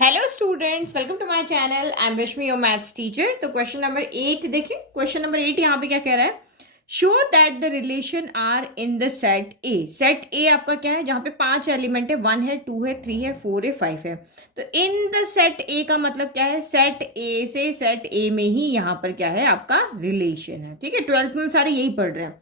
Hello students, welcome to my channel. I am Vishmi, your maths teacher. तो question number 8 देखिए। Question number 8 यहाँ पे क्या कह रहा है? Show that the relation R in the set A. Set A आपका क्या है? जहाँ पे 5 एलिमेंट है, 1 है, 2 है, 3 है, 4 है, 5 है। तो इन द सेट ए का मतलब क्या है? सेट ए से सेट ए में ही यहाँ पर क्या है? आपका रिलेशन है। ठीक है, 12th में सारे यही पढ़ रहे हैं।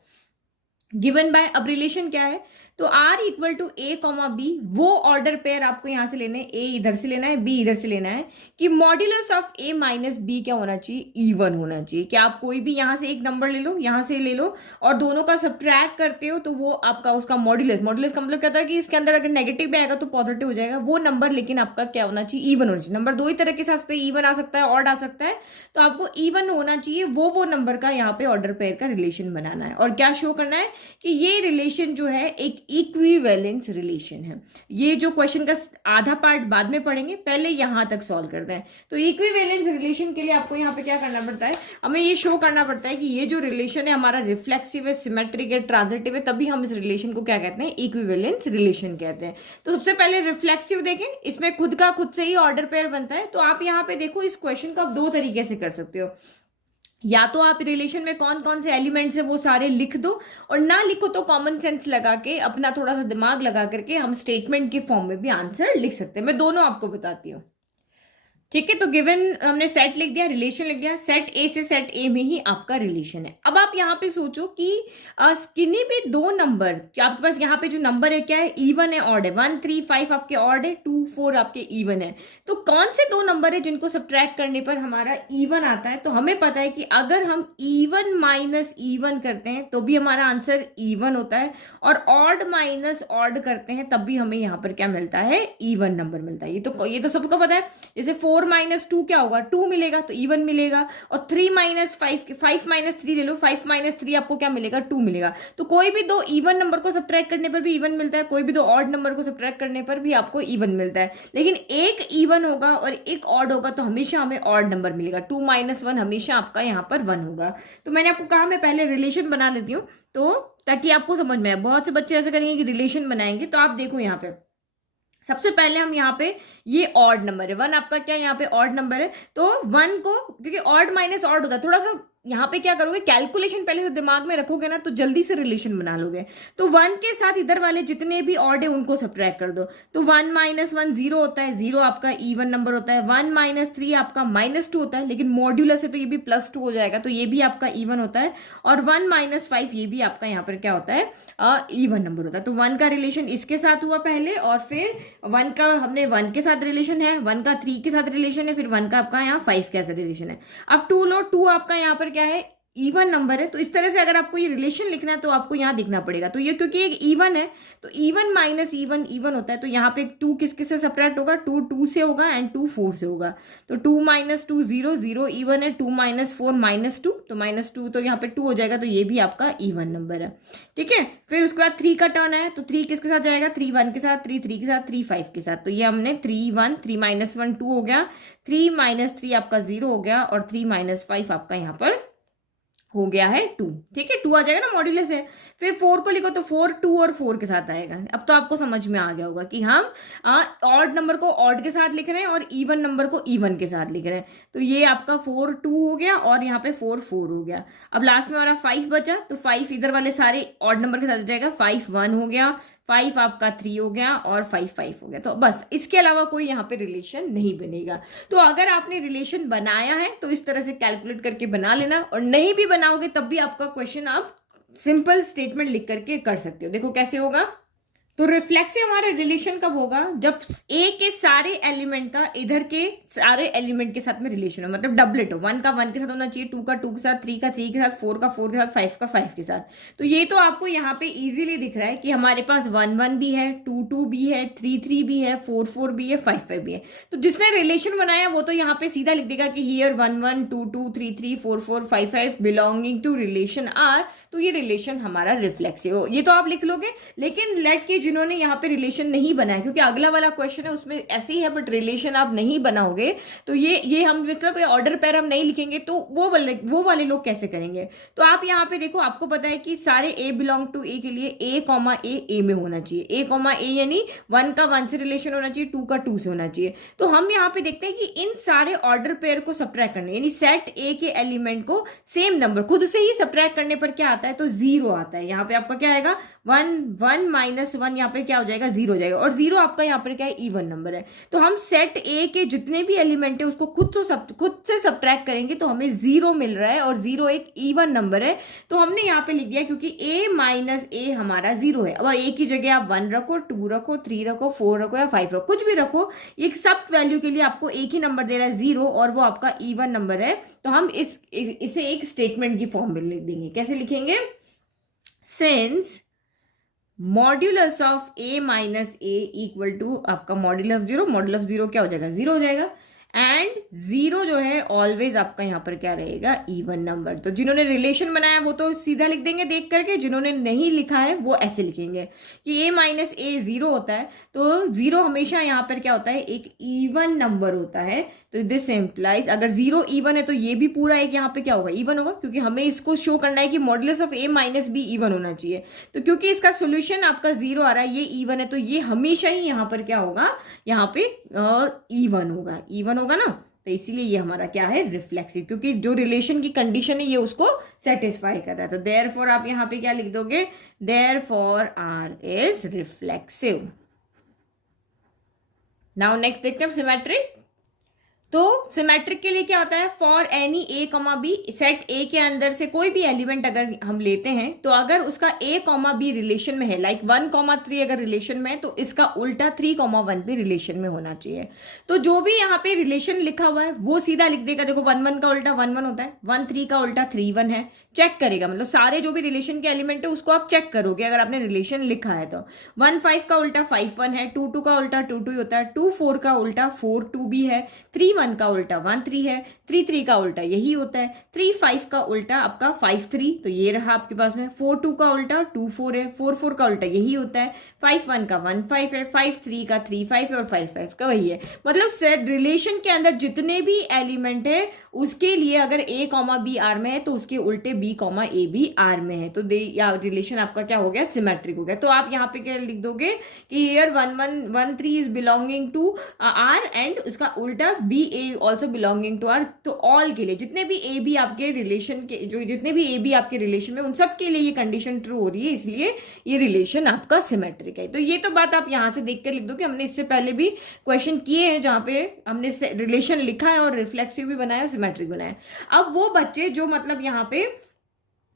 गिवन बाय, अब रिलेशन क्या है? तो R equal to A comma B, वो ऑर्डर पेयर आपको यहां से लेने, ए इधर से लेना है, बी इधर से लेना है, कि modulus of A minus B क्या होना चाहिए? इवन होना चाहिए। कि आप कोई भी यहां से एक नंबर ले लो, यहां से ले लो, और दोनों का सब्ट्रैक्ट करते हो तो वो आपका उसका मॉड्यूलस, मॉड्यूलस का मतलब क्या था? कि इसके अंदर अगर नेगेटिव भी आएगा तो पॉजिटिव हो जाएगा वो नंबर, लेकिन आपका क्या होना चाहिए? इवन होना चाहिए। नंबर दो ही तरह के साथ इवन आ सकता है, ऑड आ सकता है। तो आपको इवन होना चाहिए, वो नंबर का यहाँ पे ऑर्डर पेयर का रिलेशन बनाना है। और क्या शो करना है? कि ये रिलेशन जो है एक इक्विवेलेंस रिलेशन है। ये जो क्वेश्चन का आधा पार्ट बाद में पढ़ेंगे, पहले यहां तक सॉल्व करते हैं। तो इक्विवेलेंस रिलेशन के लिए आपको यहाँ पे क्या करना पड़ता है? हमें ये शो करना पड़ता है कि ये जो रिलेशन है हमारा रिफ्लेक्सिव है, सिमेट्रिक है, ट्रांजिटिव है, तभी हम इस रिलेशन को क्या कहते हैं? इक्विवेलेंस रिलेशन कहते हैं। तो सबसे पहले रिफ्लेक्सिव देखें, इसमें खुद का खुद से ही ऑर्डर पेयर बनता है। तो आप यहाँ पे देखो, इस क्वेश्चन को आप दो तरीके से कर सकते हो। या तो आप रिलेशन में कौन कौन से एलिमेंट्स है वो सारे लिख दो, और ना लिखो तो कॉमन सेंस लगा के, अपना थोड़ा सा दिमाग लगा करके हम स्टेटमेंट के फॉर्म में भी आंसर लिख सकते हैं। मैं दोनों आपको बताती हूँ। ठीक है, तो गिवन हमने सेट लिख दिया, रिलेशन लिख दिया। सेट ए से सेट ए में ही आपका रिलेशन है। अब आप यहाँ पे सोचो कि किन्हीं भी दो नंबर, कि आपके पास यहाँ पे जो नंबर है क्या है? इवन है, ऑड है। 1 3 5 आपके ऑड है, 2 4 आपके इवन है। तो कौन से दो नंबर है जिनको सब्ट्रैक्ट करने पर हमारा इवन आता है? तो हमें पता है कि अगर हम इवन माइनस इवन करते हैं तो भी हमारा आंसर इवन होता है, और ऑड माइनस ऑड करते हैं तब भी हमें यहाँ पर क्या मिलता है? इवन नंबर मिलता है। ये तो सबको पता है। जैसे 4 माइनस 2 क्या होगा? 2 मिलेगा, तो इवन मिलेगा। और 3 माइनस 5, 5 माइनस 3 ले लो, 5 माइनस 3 आपको क्या मिलेगा? 2 मिलेगा। तो कोई भी दो इवन नंबर को सब्ट्रैक्ट करने पर भी इवन मिलता है, कोई भी दो ऑड नंबर को सब्ट्रैक्ट करने पर भी आपको इवन मिलता है। लेकिन एक इवन होगा और एक ऑड होगा तो हमेशा हमें ऑड नंबर मिलेगा। 2 माइनस 1 हमेशा आपका यहाँ पर 1 होगा। तो मैंने आपको कहा मैं पहले रिलेशन बना लेती हूँ, तो ताकि आपको समझ में आए। बहुत से बच्चे ऐसा करेंगे कि रिलेशन बनाएंगे। तो आप देखो यहाँ पे, सबसे पहले हम यहाँ पे, ये ऑड नंबर है 1, आपका क्या यहाँ पे ऑड नंबर है। तो 1 को, क्योंकि ऑड माइनस ऑड होता है, थोड़ा सा यहाँ पे क्या करोगे? कैलकुलेशन पहले से दिमाग में रखोगे ना, तो जल्दी से रिलेशन बना लोगे। तो 1 के साथ इधर वाले जितने भी ऑड है उनको सब्ट्रैक्ट कर दो। तो 1 माइनस 1 जीरो होता है, जीरो आपका इवन नंबर होता है। 1 माइनस 3 आपका -2 होता है, लेकिन मॉड्यूलस है तो ये भी +2 हो जाएगा, तो ये भी आपका इवन होता है। और 1 माइनस 5 ये भी आपका यहाँ पर क्या होता है? इवन नंबर होता है। तो 1 का रिलेशन इसके साथ हुआ पहले, और फिर 1 का हमने 1 के साथ रिलेशन है, 1 का 3 के साथ रिलेशन है, फिर 1 का आपका यहाँ 5 के साथ रिलेशन है। अब 2 लो, 2 आपका यहाँ पर क्या है? इवन नंबर है। तो इस तरह से अगर आपको ये रिलेशन लिखना है तो आपको यहाँ दिखना पड़ेगा। तो ये क्योंकि एक इवन है, तो इवन माइनस इवन इवन होता है। तो यहाँ पे 2 किस किस से सब्ट्रैक्ट होगा? 2 2 से होगा, एंड 2 4 से होगा। तो 2 माइनस 2 0 0 इवन है। 2 माइनस 4 -2, तो -2 तो यहाँ पे 2 हो जाएगा, तो ये भी आपका इवन नंबर है। ठीक है, फिर उसके बाद 3 का टर्न है, तो 3 किसके साथ जाएगा? 3 1 के साथ, 3 3 के साथ, 3 5 के साथ। तो ये हमने 3 1, 3 माइनस 1 2 हो गया, 3 माइनस 3 आपका 0 हो गया, और 3 माइनस 5 आपका यहाँ पर हो गया है 2। ठीक है, 2 आ जाएगा ना मॉड्यूलस है। फिर 4 को लिखो, तो 4 2 और 4 के साथ आएगा। अब तो आपको समझ में आ गया होगा कि हम ऑड नंबर को ऑड के साथ लिख रहे हैं और इवन नंबर को इवन के साथ लिख रहे हैं। तो ये आपका 4 2 हो गया, और यहाँ पे 4 4 हो गया। अब लास्ट में हमारा 5 बचा, तो 5 इधर वाले सारे ऑड नंबर के साथ हो जाएगा। 5 1 हो गया, 5 आपका 3 हो गया, और 5 5 हो गया। तो बस इसके अलावा कोई यहाँ पे रिलेशन नहीं बनेगा। तो अगर आपने रिलेशन बनाया है तो इस तरह से कैलकुलेट करके बना लेना, और नहीं भी बनाओगे तब भी आपका क्वेश्चन आप सिंपल स्टेटमेंट लिख करके कर सकते हो। देखो कैसे होगा। तो रिफ्लेक्सिव हमारा रिलेशन कब होगा? जब ए के सारे एलिमेंट का इधर के सारे एलिमेंट के साथ में रिलेशन हो, मतलब डबलेट हो। 1 का 1 के साथ होना चाहिए, 2 का 2 के साथ, 3 का 3 के साथ, 4 का 4 के साथ, 5 का 5 के साथ। तो ये तो आपको यहाँ पे इजीली दिख रहा है कि हमारे पास 1 1 भी है, 2 2 भी है, 3 3 भी है, 4 4 भी है, 5 5 भी है। तो जिसने रिलेशन बनाया वो तो यहाँ पे सीधा लिख देगा कि here 1 1 2 2 3 3 4 4 5 5 belonging to relation are. तो ये रिलेशन हमारा रिफ्लेक्सिव हो, ये तो आप लिख लोगे। लेकिन लेट कीजिए जिन्होंने यहाँ पे रिलेशन नहीं बनाया, क्योंकि अगला वाला क्वेश्चन है उसमें ऐसे ही है बट रिलेशन आप नहीं बनाओगे, तो ये हम मतलब ऑर्डर पेयर हम नहीं लिखेंगे, तो वो वाले लोग कैसे करेंगे। तो आप यहाँ पे देखो, आपको पता है कि सारे ए बिलोंग टू ए के लिए ए कॉमा ए में होना चाहिए, ए कॉमा ए यानी 1 का 1 से रिलेशन होना चाहिए, 2 का 2 से होना चाहिए। तो हम यहाँ पे देखते हैं कि इन सारे ऑर्डर पेयर को सब्ट्रैक्ट करने, यानी सेट ए के एलिमेंट को सेम नंबर खुद से ही सब्ट्रैक्ट करने पर क्या आता है, तो 0 आता है। यहाँ पे आपका क्या आएगा, 1 माइनस 1, यहाँ पे क्या हो जाएगा, 0 हो जाएगा, और 0 आपका यहाँ पर क्या है, इवन नंबर है। तो हम सेट ए के जितने भी एलिमेंट है उसको खुद से सब्ट्रैक्ट करेंगे तो हमें 0 मिल रहा है, और 0 एक इवन नंबर है, तो हमने यहाँ पे लिख दिया क्योंकि a माइनस ए हमारा 0 है। अब a की जगह आप 1 रखो, 2 रखो, 3 रखो, 4 रखो या 5 रखो, कुछ भी रखो, एक सब वैल्यू के लिए आपको एक ही नंबर दे रहा है 0, और वो आपका इवन नंबर है। तो हम इसे एक स्टेटमेंट की फॉर्म में लिख देंगे। कैसे लिखेंगे, since modulus of a minus A equal to आपका मॉड्यूल ऑफ जीरो क्या हो जाएगा, 0 हो जाएगा, एंड 0 जो है ऑलवेज आपका यहाँ पर क्या रहेगा, इवन नंबर। तो जिन्होंने रिलेशन बनाया वो तो सीधा लिख देंगे देख करके, जिन्होंने नहीं लिखा है वो ऐसे लिखेंगे कि a माइनस ए 0 होता है, तो 0 हमेशा यहाँ पर क्या होता है, एक इवन नंबर होता है। तो दिस इम्प्लाइज अगर 0 इवन है तो ये भी पूरा एक यहाँ पे क्या होगा, इवन होगा, क्योंकि हमें इसको शो करना है कि modulus of a minus be even होना चाहिए। तो क्योंकि इसका सोल्यूशन आपका 0 आ रहा है, ये इवन है, तो ये हमेशा ही यहाँ पर क्या होगा, यहाँ पे इवन होगा ना। तो इसीलिए ये हमारा क्या है, रिफ्लेक्सिव, क्योंकि जो रिलेशन की कंडीशन है ये उसको सेटिस्फाई कर रहा है। तो देयरफॉर आप यहाँ पे क्या लिख दोगे, therefore R is reflexive. Now next देखते हैं सिमेट्रिक। तो सिमेट्रिक के लिए क्या होता है, for any A comma B, set A के अंदर से कोई भी एलिमेंट अगर हम लेते हैं तो अगर उसका ए कॉमा बी रिलेशन में है, लाइक 1,3 अगर रिलेशन में है, तो इसका उल्टा 3,1 भी रिलेशन में होना चाहिए। तो जो भी यहाँ पे रिलेशन लिखा हुआ है वो सीधा लिख देगा। देखो 1,1 का उल्टा 1,1 होता है, 1,3 का उल्टा 3,1 है, चेक करेगा, मतलब सारे जो भी रिलेशन के एलिमेंट है उसको आप चेक करोगे अगर आपने रिलेशन लिखा है तो। 1,5 का उल्टा 5,1 है, 2,2 का उल्टा 2,2 होता है, 2,4 का उल्टा 4,2 भी है, 3,1 का उल्टा 1,3 है, 3,3 का उल्टा यही होता है, 3,5 का उल्टा आपका 5,3, तो ये रहा आपके पास में, 4,2 का उल्टा 2,4 है, 4,4 का उल्टा यही होता है, 5,1 का 1,5 है, 5,3 का 3,5 है, और 5,5 का वही है। मतलब सेट रिलेशन के अंदर जितने भी एलिमेंट है उसके लिए अगर a कॉमा बी आर में है तो उसके उल्टे b कॉमा ए भी आर में है, तो या रिलेशन आपका क्या हो गया, सिमेट्रिक हो गया। तो आप यहाँ पे क्या लिख दोगे कि here 1,1,1,3 is belonging to R and उसका उल्टा b a also belonging to R. तो ऑल के लिए जितने भी a b आपके रिलेशन के, जो जितने भी a b आपके रिलेशन में, उन सब के लिए ये कंडीशन ट्रू हो रही है, इसलिए ये रिलेशन आपका सिमेट्रिक है। तो ये तो बात आप यहाँ से देख कर लिख दो कि हमने इससे पहले भी क्वेश्चन किए हैं जहाँ पे हमने रिलेशन लिखा है और रिफ्लेक्सिव भी बनाया, सिमेट्रिक बनाया। अब वो बच्चे जो मतलब यहाँ पे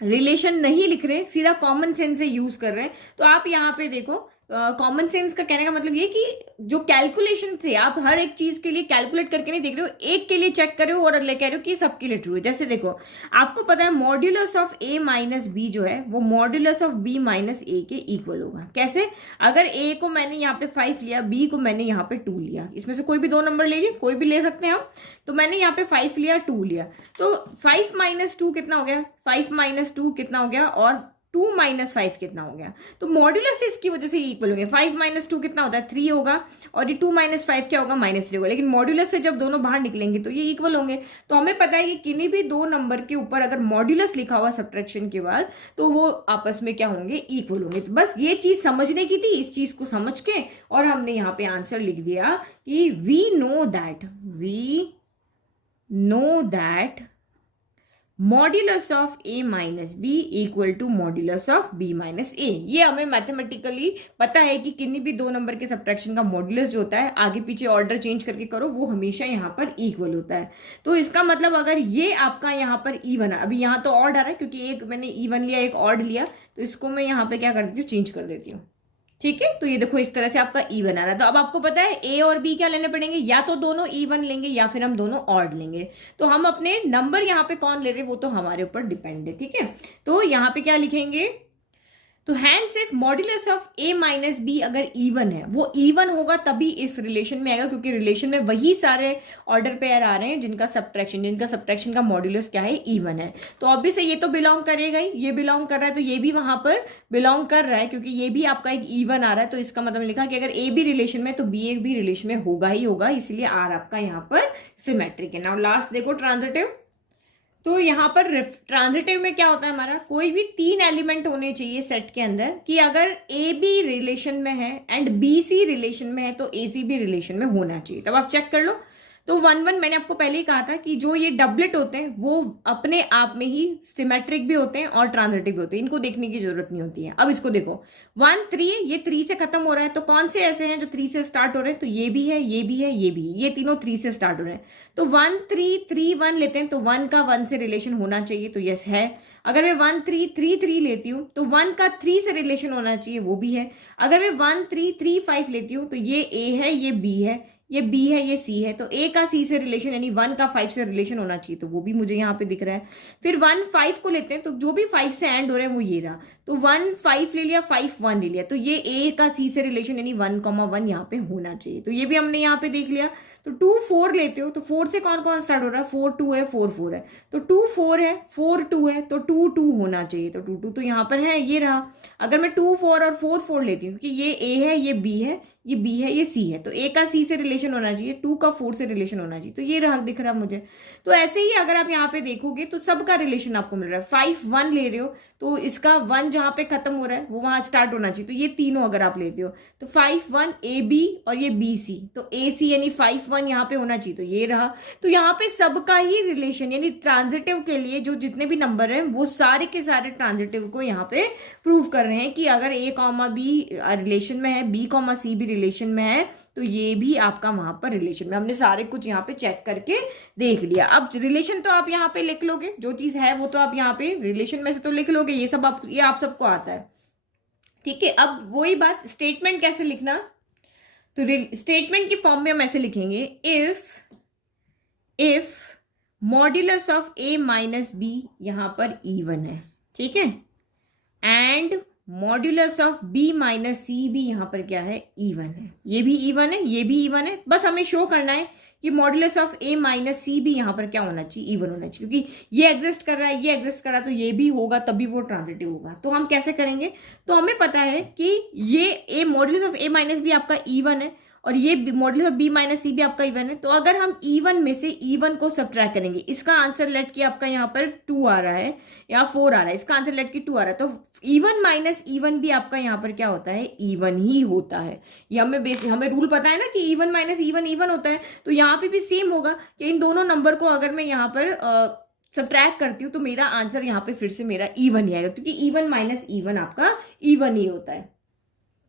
रिलेशन नहीं लिख रहे, सीधा कॉमन सेंस से यूज कर रहे हैं, तो आप यहाँ पे देखो कॉमन सेंस का कहने का मतलब ये कि जो कैलकुलेशन थे, आप हर एक चीज के लिए कैलकुलेट करके नहीं देख रहे हो, एक के लिए चेक कर रहे हो और ले कह रहे हो कि सबके लिए ट्रू है। जैसे देखो आपको पता है modulus of a minus B जो है वो modulus of b minus A के इक्वल होगा। कैसे, अगर a को मैंने यहाँ पे 5 लिया, b को मैंने यहाँ पे 2 लिया, इसमें से कोई भी 2 नंबर ले लिए, कोई भी ले सकते हैं हम, तो मैंने यहाँ पे 5 लिया, 2 लिया, तो 5 माइनस 2 कितना हो गया, 5 माइनस 2 कितना हो गया, और 2 माइनस 5 कितना हो गया, तो मॉड्यूलस इसकी वजह से इक्वल होंगे। 5 माइनस 2 कितना होता है, 3 होगा, और ये 2 माइनस 5 क्या होगा, -3 होगा, लेकिन मॉड्यूलस से जब दोनों बाहर निकलेंगे तो ये इक्वल होंगे। तो हमें पता है कि किन्हीं भी 2 नंबर के ऊपर अगर मॉड्यूलस लिखा हुआ सब्ट्रैक्शन के बाद, तो वो आपस में क्या होंगे, इक्वल होंगे। तो बस ये चीज समझने की थी, इस चीज को समझ के और हमने यहाँ पे आंसर लिख दिया कि we know that modulus of a minus B equal to modulus of b minus A. ये हमें मैथमेटिकली पता है कि किन्हीं भी 2 नंबर के सब्ट्रैक्शन का मॉड्यूलस जो होता है, आगे पीछे ऑर्डर चेंज करके करो, वो हमेशा यहाँ पर इक्वल होता है। तो इसका मतलब अगर ये आपका यहाँ पर इवन है, अभी यहाँ तो ऑड आ रहा है क्योंकि एक मैंने इवन लिया, एक ऑड लिया, तो इसको मैं यहाँ पे क्या कर देती हूँ, चेंज कर देती हूँ, ठीक है। तो ये देखो इस तरह से आपका इवन आ रहा है। तो अब आपको पता है ए और बी क्या लेने पड़ेंगे, या तो दोनों इवन लेंगे या फिर हम दोनों ऑड लेंगे। तो हम अपने नंबर यहाँ पे कौन ले रहे हैं वो तो हमारे ऊपर डिपेंड है, ठीक है। तो यहाँ पे क्या लिखेंगे, तो hence if modulus of A minus B अगर इवन है, वो इवन होगा तभी इस रिलेशन में आएगा, क्योंकि रिलेशन में वही सारे ऑर्डर पेयर आ रहे हैं जिनका सब्ट्रैक्शन का मॉड्यूलस क्या है, इवन है। तो ऑब्वियसली ये तो बिलोंग करेगा ही, ये बिलोंग कर रहा है तो ये भी वहां पर बिलोंग कर रहा है, क्योंकि ये भी आपका एक इवन आ रहा है। तो इसका मतलब लिखा कि अगर ए भी रिलेशन में तो बी एक भी रिलेशन में होगा ही होगा, इसलिए आर आपका यहाँ पर सिमेट्रिक है। नाउ लास्ट देखो ट्रांजिटिव। तो यहाँ पर ट्रांजिटिव में क्या होता है हमारा, कोई भी 3 एलिमेंट होने चाहिए सेट के अंदर, कि अगर ए बी रिलेशन में है एंड बी सी रिलेशन में है तो ए सी भी रिलेशन में होना चाहिए। तब आप चेक कर लो। तो 1 1 मैंने आपको पहले ही कहा था कि जो ये डबलेट होते हैं वो अपने आप में ही सिमेट्रिक भी होते हैं और ट्रांजिटिव भी होते हैं, इनको देखने की जरूरत नहीं होती है। अब इसको देखो 1 3, ये 3 से खत्म हो रहा है, तो कौन से ऐसे हैं जो 3 से स्टार्ट हो रहे हैं, तो ये भी है, ये भी है, ये भी, ये तीनों 3 से स्टार्ट हो रहे हैं। तो 1 3 3 1 लेते हैं तो 1 का 1 से रिलेशन होना चाहिए, तो यस है। अगर मैं 1 3 3 3 लेती हूँ तो 1 का 3 से रिलेशन होना चाहिए, वो भी है। अगर मैं 1 3 3 5 लेती हूँ तो ये ए है, ये बी है, ये बी है, ये सी है, तो ए का सी से रिलेशन यानी 1 का 5 से रिलेशन होना चाहिए, तो वो भी मुझे यहाँ पे दिख रहा है। फिर 1 5 को लेते हैं तो जो भी 5 से एंड हो रहा है वो ये रहा, तो 1 5 ले लिया, 5 1 ले लिया, तो ये ए का सी से रिलेशन यानी 1 1 यहाँ पे होना चाहिए, तो ये भी हमने यहाँ पे देख लिया। तो 2 4 लेते हो तो 4 से कौन कौन स्टार्ट हो रहा है, 4 2 है, 4 4 है, तो 2 4 है, 4 2 है, तो 2 2 होना चाहिए, तो 2 2 तो यहाँ पर है, ये रहा। अगर मैं 2 4 और 4 4 लेती हूँ, क्योंकि ये ए है, ये बी है, ये बी है, ये सी है, तो ए का सी से रिलेशन होना चाहिए, 2 का 4 से रिलेशन होना चाहिए, तो ये रहा, दिख रहा मुझे। तो ऐसे ही अगर आप यहाँ पे देखोगे तो सबका रिलेशन आपको मिल रहा है। 5 1 ले रहे हो तो इसका 1 जहां पे खत्म हो रहा है वो वहां स्टार्ट होना चाहिए, तो ये तीनों अगर आप लेते हो तो 5 1 ए बी और ये बी सी, तो ए सी यानी 5 1 यहाँ पे होना चाहिए, तो ये रहा। तो यहाँ पे सबका ही रिलेशन यानी ट्रांजिटिव के लिए जो जितने भी नंबर हैं वो सारे के सारे ट्रांजिटिव को यहाँ पे प्रूव कर रहे हैं कि अगर ए कॉमा बी रिलेशन में है, बी कॉमा सी भी रिलेशन में है, तो ये भी आपका वहां पर रिलेशन में। हमने सारे कुछ यहाँ पे चेक करके देख लिया। अब रिलेशन तो आप यहाँ पे लिख लोगे, जो चीज है वो तो आप यहाँ पे रिलेशन में से तो लिख लोगे, ये सब ये आप सबको आता है, ठीक है। अब वही बात स्टेटमेंट कैसे लिखना, तो स्टेटमेंट की फॉर्म में हम ऐसे लिखेंगे, if modulus of A minus B यहां पर इवन है, ठीक है, and modulus of B minus C भी यहां पर क्या है, इवन है। ये भी इवन है, ये भी इवन है, बस हमें शो करना है कि modulus of A minus C भी यहां पर क्या होना चाहिए, इवन होना चाहिए, क्योंकि ये एग्जिस्ट कर रहा है, ये एग्जिस्ट कर रहा है, तो ये भी होगा तभी वो ट्रांजिटिव होगा। तो हम कैसे करेंगे, तो हमें पता है कि ये A modulus of A minus B आपका इवन है और ये modulus of B minus C भी आपका इवन है, तो अगर हम इवन में से इवन को सब्ट्रैक्ट करेंगे, इसका आंसर लेट की आपका यहाँ पर 2 आ रहा है या 4 आ रहा है, इसका आंसर लेट की 2 आ रहा है, तो इवन माइनस इवन भी आपका यहाँ पर क्या होता है, इवन ही होता है। ये हमें रूल पता है ना कि इवन माइनस इवन इवन होता है, तो यहाँ पे भी सेम होगा कि इन दोनों नंबर को अगर मैं यहाँ पर सब्ट्रैक्ट करती हूँ तो मेरा आंसर यहाँ पे फिर से मेरा इवन ही आएगा, क्योंकि इवन माइनस इवन आपका इवन ही होता है।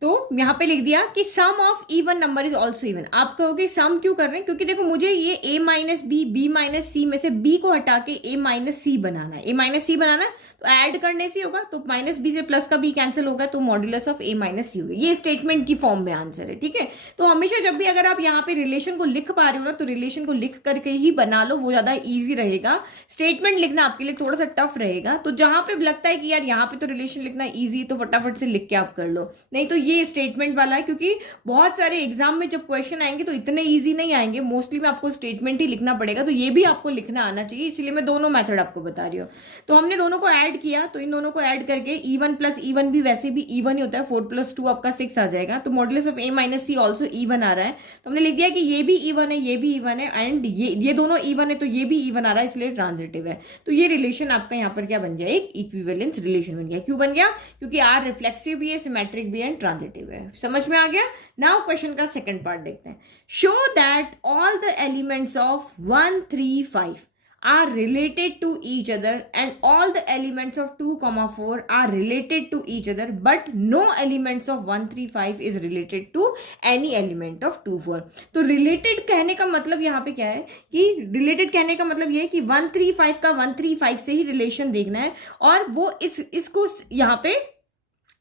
तो यहां पे लिख दिया कि sum of even number is also even. आप कहोगे सम क्यों कर रहे हैं, क्योंकि देखो मुझे ये ए माइनस बी माइनस सी में से बी को हटा के ए माइनस सी बनाना है, ए माइनस सी बनाना है, तो ऐड करने से होगा, तो माइनस बी से प्लस का बी कैंसिल होगा, तो मॉड्यूलस ऑफ ए माइनस सी होगा। ये स्टेटमेंट की फॉर्म में आंसर है, ठीक है। तो हमेशा जब भी अगर आप यहाँ पे रिलेशन को लिख पा रहे हो ना, तो रिलेशन को लिख करके ही बना लो, वो ज्यादा ईजी रहेगा। स्टेटमेंट लिखना आपके लिए थोड़ा सा टफ रहेगा, तो जहां पे लगता है कि यार यहाँ पे तो रिलेशन लिखना ईजी है, तो फटाफट से लिख के आप कर लो, नहीं तो ये स्टेटमेंट वाला है, क्योंकि बहुत सारे एग्जाम में जब क्वेश्चन आएंगे तो इतने ईजी नहीं आएंगे, मोस्टली में आपको स्टेटमेंट ही लिखना पड़ेगा, तो ये भी आपको लिखना आना चाहिए, इसलिए मैं दोनों मेथड आपको बता रही हूँ। तो हमने दोनों को ऐड किया, तो इन दोनों को ऐड करके इवन प्लस इवन भी वैसे भी इवन ही होता है, 4 + 2 आपका 6 आ जाएगा, तो modulus of A minus C also even आ रहा है, तो हमने लिख दिया कि ये भी इवन है, ये भी इवन है, एंड ये दोनों इवन है, तो ये भी इवन आ रहा है, इसलिए ट्रांजिटिव है। तो ये रिलेशन आपका यहाँ पर क्या बन गया, एक इक्विवेलेंस रिलेशन बन गया। क्यों बन गया, क्योंकि आर रिफ्लेक्सिव भी है, सिमेट्रिक भी है, एंड ट्रांजिटिव है। समझ में आ गया। नाउ क्वेश्चन का सेकंड पार्ट देखते हैं। Show that all the elements of 1 3 5 are related to each other and all the elements of 2 4 are related to each other, but no elements of 1 3 5 is related to any element of 2 4। तो related कहने का मतलब यहाँ पे क्या है, कि related कहने का मतलब ये है कि 1 3 5 का 1 3 5 से ही रिलेशन देखना है, और वो इसको यहाँ पे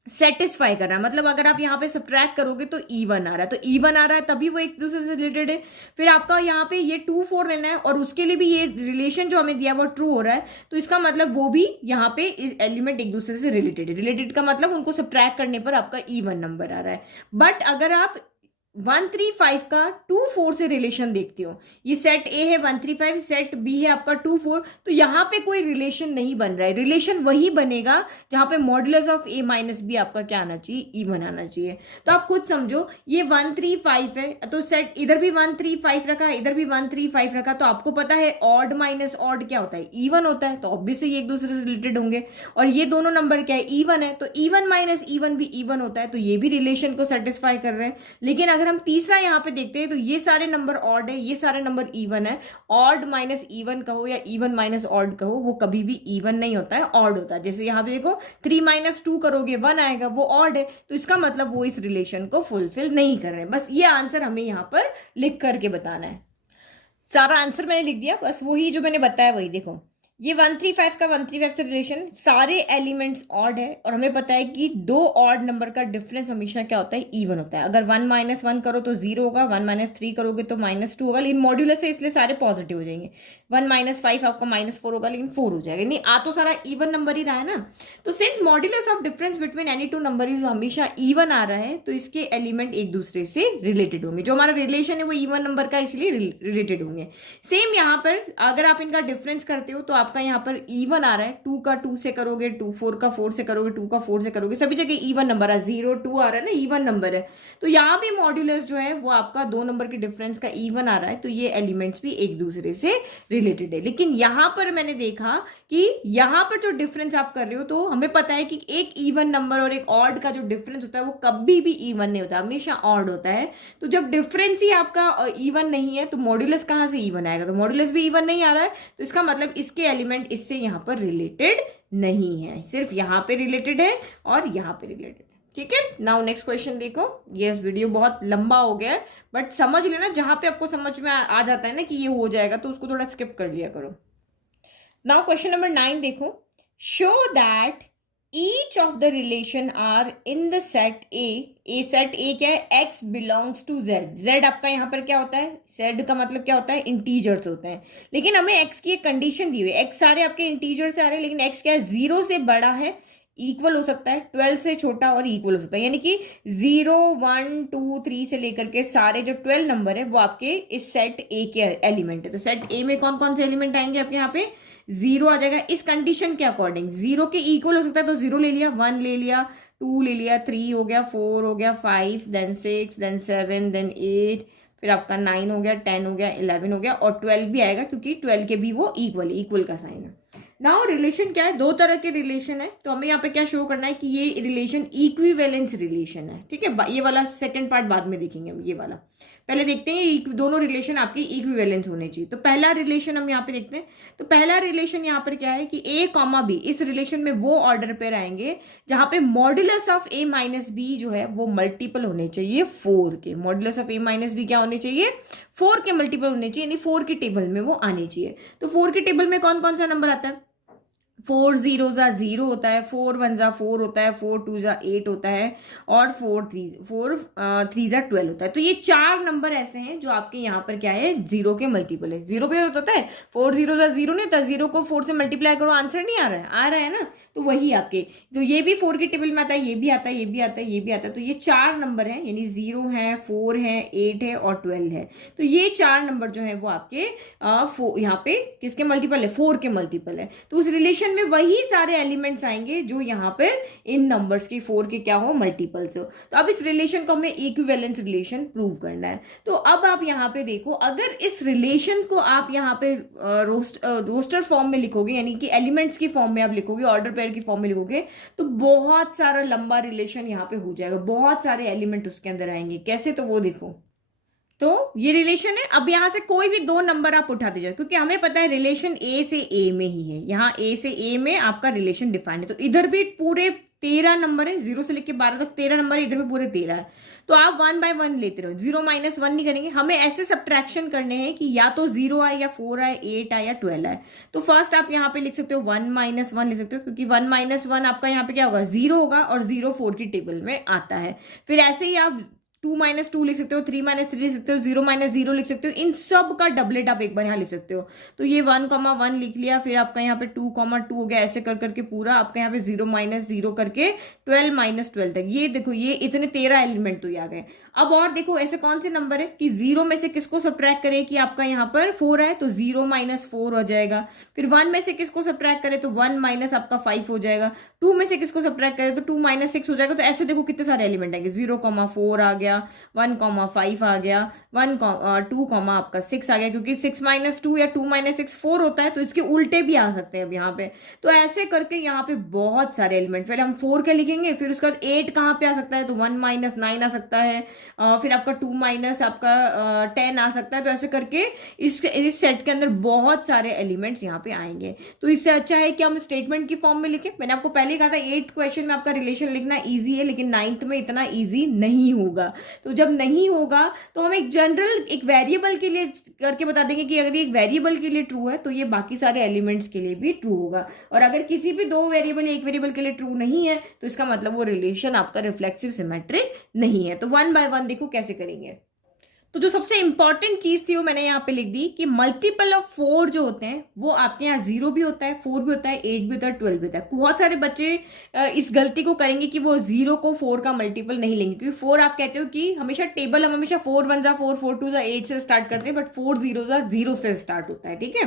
सेटिस्फाई कर रहा है, मतलब अगर आप यहाँ पे सब्ट्रैक्ट करोगे तो इवन आ रहा है, तो इवन आ रहा है तभी वो एक दूसरे से रिलेटेड है। फिर आपका यहाँ पे ये 2 4 लेना है और उसके लिए भी ये रिलेशन जो हमें दिया वो ट्रू हो रहा है, तो इसका मतलब वो भी यहाँ पे इस एलिमेंट एक दूसरे से रिलेटेड है। रिलेटेड का मतलब उनको सब्ट्रैक्ट करने पर आपका इवन नंबर आ रहा है। बट अगर आप 1 3 5 का 2 4 से रिलेशन देखते हो, ये सेट ए है 1 3 5, सेट बी है आपका 2 4, तो यहाँ पे कोई रिलेशन नहीं बन रहा है। रिलेशन वही बनेगा जहां पे modulus of A minus B आपका क्या आना चाहिए, इवन आना चाहिए। तो आप खुद समझो, ये 1 3 5 है तो सेट इधर भी 1 3 5 रखा, इधर भी 1 3 5 रखा, तो आपको पता है ऑड माइनस ऑड क्या होता है, इवन होता है, तो ऑब्वियसली ये एक दूसरे से रिलेटेड होंगे। और ये दोनों नंबर क्या है, इवन है, तो इवन माइनस इवन भी इवन होता है, तो ये भी रिलेशन को सेटिस्फाई कर रहे हैं। लेकिन अगर हम तीसरा यहाँ पे देखते हैं तो ये सारे नंबर ऑड है, ये सारे नंबर इवन है। ऑड माइनस इवन कहो या इवन माइनस ऑड कहो, वो कभी भी इवन नहीं होता है, ऑड होता है। जैसे यहाँ पे देखो 3 - 2 करोगे 1 आएगा, वो ऑड है, तो इसका मतलब वो इस रिलेशन को फुलफिल नहीं कर रहे हैं। बस ये आंसर हमें यहाँ पर लिख करके बताना है। सारा आंसर मैंने लिख दिया, बस वही जो मैंने बताया वही देखो। ये 1 3 5 का 1 3 5 से रिलेशन, सारे एलिमेंट्स ऑड है और हमें पता है कि दो ऑड नंबर का डिफरेंस हमेशा क्या होता है, इवन होता है। अगर 1 - 1 करो तो 0 होगा, 1 - 3 करोगे तो -2 होगा, लेकिन मॉड्यूलस है इसलिए सारे पॉजिटिव हो जाएंगे। 1 - 5 आपका -4 होगा, लेकिन 4 हो जाएगा, नहीं आ तो सारा इवन नंबर ही रहा है ना। तो since modulus of difference between any two number is हमेशा इवन आ रहा है, तो इसके एलिमेंट एक दूसरे से रिलेटेड होंगे। जो हमारा रिलेशन है वो इवन नंबर का इसलिए रिलेटेड होंगे। सेम यहाँ पर अगर आप इनका डिफरेंस करते हो तो आपका यहाँ पर इवन आ रहा है, 2 का 2 से करोगे, 2 4 का 4 से करोगे, 2 का 4 से करोगे, सभी जगह इवन नंबर है, 0 2 आ रहा है ना, इवन नंबर है। तो यहाँ भी मॉड्यूलस जो है वो आपका दो नंबर के डिफरेंस का इवन आ रहा है, तो ये एलिमेंट्स भी एक दूसरे से रिलेटेड है। लेकिन यहाँ पर मैंने देखा कि यहाँ पर जो डिफरेंस आप कर रहे हो, तो हमें पता है कि एक इवन नंबर और एक ऑड का जो डिफरेंस होता है वो कभी भी इवन नहीं होता, हमेशा ऑड होता है। तो जब डिफरेंस ही आपका इवन नहीं है तो मॉड्यूलस कहाँ से इवन आएगा, तो मॉड्यूलस भी इवन नहीं आ रहा है, तो इसका मतलब इसके एलिमेंट इससे यहाँ पर रिलेटेड नहीं है, सिर्फ यहाँ पे रिलेटेड है और यहाँ पे रिलेटेड है। ठीक है, नाउ नेक्स्ट क्वेश्चन देखो। यस, वीडियो बहुत लंबा हो गया है, बट समझ लेना, जहां पे आपको समझ में आ जाता है ना कि ये हो जाएगा तो उसको थोड़ा स्किप कर लिया करो। नाउ क्वेश्चन नंबर 9 देखो। Show that each of the relation R in the set A set A क्या है, X belongs to Z. Z आपका यहाँ पर क्या होता है, जेड का मतलब क्या होता है, इंटीजर्स होते हैं। लेकिन हमें एक्स की एक कंडीशन दी हुई है, एक्स सारे आपके इंटीजर से आ रहे हैं, लेकिन एक्स क्या है, 0 से बड़ा है, इक्वल हो सकता है, 12 से छोटा और इक्वल हो सकता है। यानी कि 0 1 2 3 से लेकर के सारे जो 12 नंबर है वो आपके इस सेट ए के एलिमेंट है। तो सेट ए में कौन कौन से एलिमेंट आएंगे आपके यहाँ पे, 0 आ जाएगा। इस कंडीशन के अकॉर्डिंग 0 के इक्वल हो सकता है, तो 0 ले लिया, 1 ले लिया, 2 ले लिया, 3 हो गया, 4 हो गया, 5 देन 6 देन 7 देन 8, फिर आपका 9 हो गया, 10 हो गया, 11 हो गया, और 12 भी आएगा क्योंकि 12 के भी वो इक्वल का साइन है। नाउ रिलेशन क्या है, दो तरह के रिलेशन है, तो हमें यहाँ पे क्या शो करना है कि ये रिलेशन इक्विवेलेंस रिलेशन है। ठीक है, ये वाला सेकंड पार्ट बाद में देखेंगे हम, ये वाला पहले देखते हैं। ये दोनों रिलेशन आपकी इक्विवेलेंस होने चाहिए। तो पहला रिलेशन हम यहाँ पे देखते हैं। तो पहला रिलेशन यहाँ पर क्या है कि ए कॉमा बी, इस रिलेशन में वो ऑर्डर पे रहेंगे जहां पे modulus of A minus B जो है वो मल्टीपल होने चाहिए 4 के। Modulus of A minus B क्या होने चाहिए, 4 के मल्टीपल होने चाहिए, यानी 4 की टेबल में वो आने चाहिए। तो 4 की टेबल में कौन कौन सा नंबर आता है, 4 0 0 होता है, 4 1 4 होता है, 4 2 8 होता है, और 4 3 12 होता है। तो ये 4 नंबर ऐसे हैं जो आपके यहाँ पर क्या है, 0 के मल्टीपल है। 0 पे होता है 4 0 0 नहीं होता, 0 को 4 से मल्टीप्लाई करो, आंसर नहीं आ रहा है ना, तो वही आपके, तो ये भी 4 की टेबल में आता है, ये भी आता है, ये भी आता है, ये भी आता है। तो ये 4 नंबर है, यानी 0 है, 4 है, 8 है और 12 है। तो ये 4 नंबर जो है वो आपके यहाँ पे किसके मल्टीपल है, 4 के मल्टीपल है। तो उस रिलेशन में वही सारे एलिमेंट्स आएंगे जो यहाँ पर इन नंबर्स के 4 के क्या हो, मल्टीपल्स हो। तो अब इस रिलेशन को हमें इक्विवेलेंस रिलेशन प्रूव करना है। तो अब आप यहाँ पे देखो, अगर इस रिलेशन को आप यहाँ पे रोस्टर फॉर्म में लिखोगे, यानी कि एलिमेंट्स की फॉर्म में आप लिखोगे, ऑर्डर पेयर की फॉर्म में लिखोगे, तो बहुत सारा लंबा रिलेशन यहाँ पे हो जाएगा, बहुत सारे एलिमेंट उसके अंदर आएंगे। कैसे, तो वो देखो। तो ये रिलेशन है। अब यहाँ से कोई भी दो नंबर आप उठा दीजिए, क्योंकि हमें पता है रिलेशन ए से ए में ही है, यहाँ ए से ए में आपका रिलेशन डिफाइंड है। तो इधर भी पूरे 13 नंबर है, 0 से लेके 12 तक 13 नंबर है, इधर भी पूरे 13 है। तो आप 1 बाय 1 लेते रहो, 0 माइनस 1 नहीं करेंगे, हमें ऐसे सब्ट्रैक्शन करने हैं कि या तो 0 आए या 4 आए, 8 आए या 12 आए। तो फर्स्ट आप यहाँ पे लिख सकते हो 1 माइनस 1 लिख सकते हो, क्योंकि 1 माइनस 1 आपका यहाँ पे क्या होगा, 0 होगा, और 0 4 की टेबल में आता है। फिर ऐसे ही आप 2 माइनस 2 लिख सकते हो, 3 माइनस 3 लिख सकते हो, 0 माइनस 0 लिख सकते हो। इन सब का डबलेट आप एक बार यहाँ लिख सकते हो। तो ये 1, 1 लिख लिया, फिर आपका यहाँ पे 2, 2 हो गया, ऐसे कर करके पूरा आपका यहाँ पे 0 माइनस 0 करके 12 माइनस 12 तक। ये देखो, ये इतने 13 एलिमेंट तो ये आ गए। अब और देखो ऐसे कौन से नंबर है कि 0 में से किसको सब्ट्रैक्ट करे कि आपका यहाँ पर 4 है, तो 0 माइनस 4 हो जाएगा। फिर 1 में से किसको सब्ट्रैक्ट करे तो 1 माइनस आपका 5 हो जाएगा। 2 में से किसको सब्ट्रैक्ट करे तो 2 माइनस 6 हो जाएगा। तो ऐसे देखो कितने सारे एलिमेंट आएंगे, 0, 4 आ गया, 1, 5 आ गया, 2, आपका 6 आ गया, क्योंकि 6 माइनस 2 या 2 माइनस 6 4 होता है, तो इसके उल्टे भी आ सकते हैं अब यहाँ पे। तो ऐसे करके यहाँ पे बहुत सारे एलिमेंट, पहले हम 4 के लिखेंगे, फिर उसके बाद 8 कहाँ पे आ सकता है, तो 1 माइनस 9 आ सकता है, फिर आपका 2 माइनस आपका 10 आ सकता है। तो ऐसे करके इस सेट के अंदर बहुत सारे एलिमेंट्स यहाँ पे आएंगे। तो इससे अच्छा है कि हम स्टेटमेंट की फॉर्म में लिखें। मैंने आपको पहले कहा था 8th क्वेश्चन में आपका रिलेशन लिखना ईजी है, लेकिन 9th में इतना ईजी नहीं होगा। तो जब नहीं होगा तो हम एक जनरल एक वेरिएबल के लिए करके बता देंगे कि अगर ये एक वेरिएबल के लिए ट्रू है तो ये बाकी सारे एलिमेंट्स के लिए भी ट्रू होगा, और अगर किसी भी दो वेरिएबल या एक वेरिएबल के लिए ट्रू नहीं है तो इसका मतलब वो रिलेशन आपका रिफ्लेक्सिव सिमेट्रिक नहीं है। तो 1 बाय 1 देखो कैसे करेंगे। तो जो सबसे इंपॉर्टेंट चीज थी वो मैंने यहाँ पे लिख दी कि मल्टीपल ऑफ 4 जो होते हैं वो आपके यहाँ 0 भी होता है, 4 भी होता है, 8 भी होता है, 12 भी होता है। बहुत सारे बच्चे इस गलती को करेंगे कि वो 0 को 4 का मल्टीपल नहीं लेंगे, क्योंकि 4 आप कहते हो कि हमेशा टेबल हम हमेशा 4 1 जा 4, 4 2 जा 8 से स्टार्ट करते हैं, बट 4 0 जा 0 से स्टार्ट होता है, ठीक है।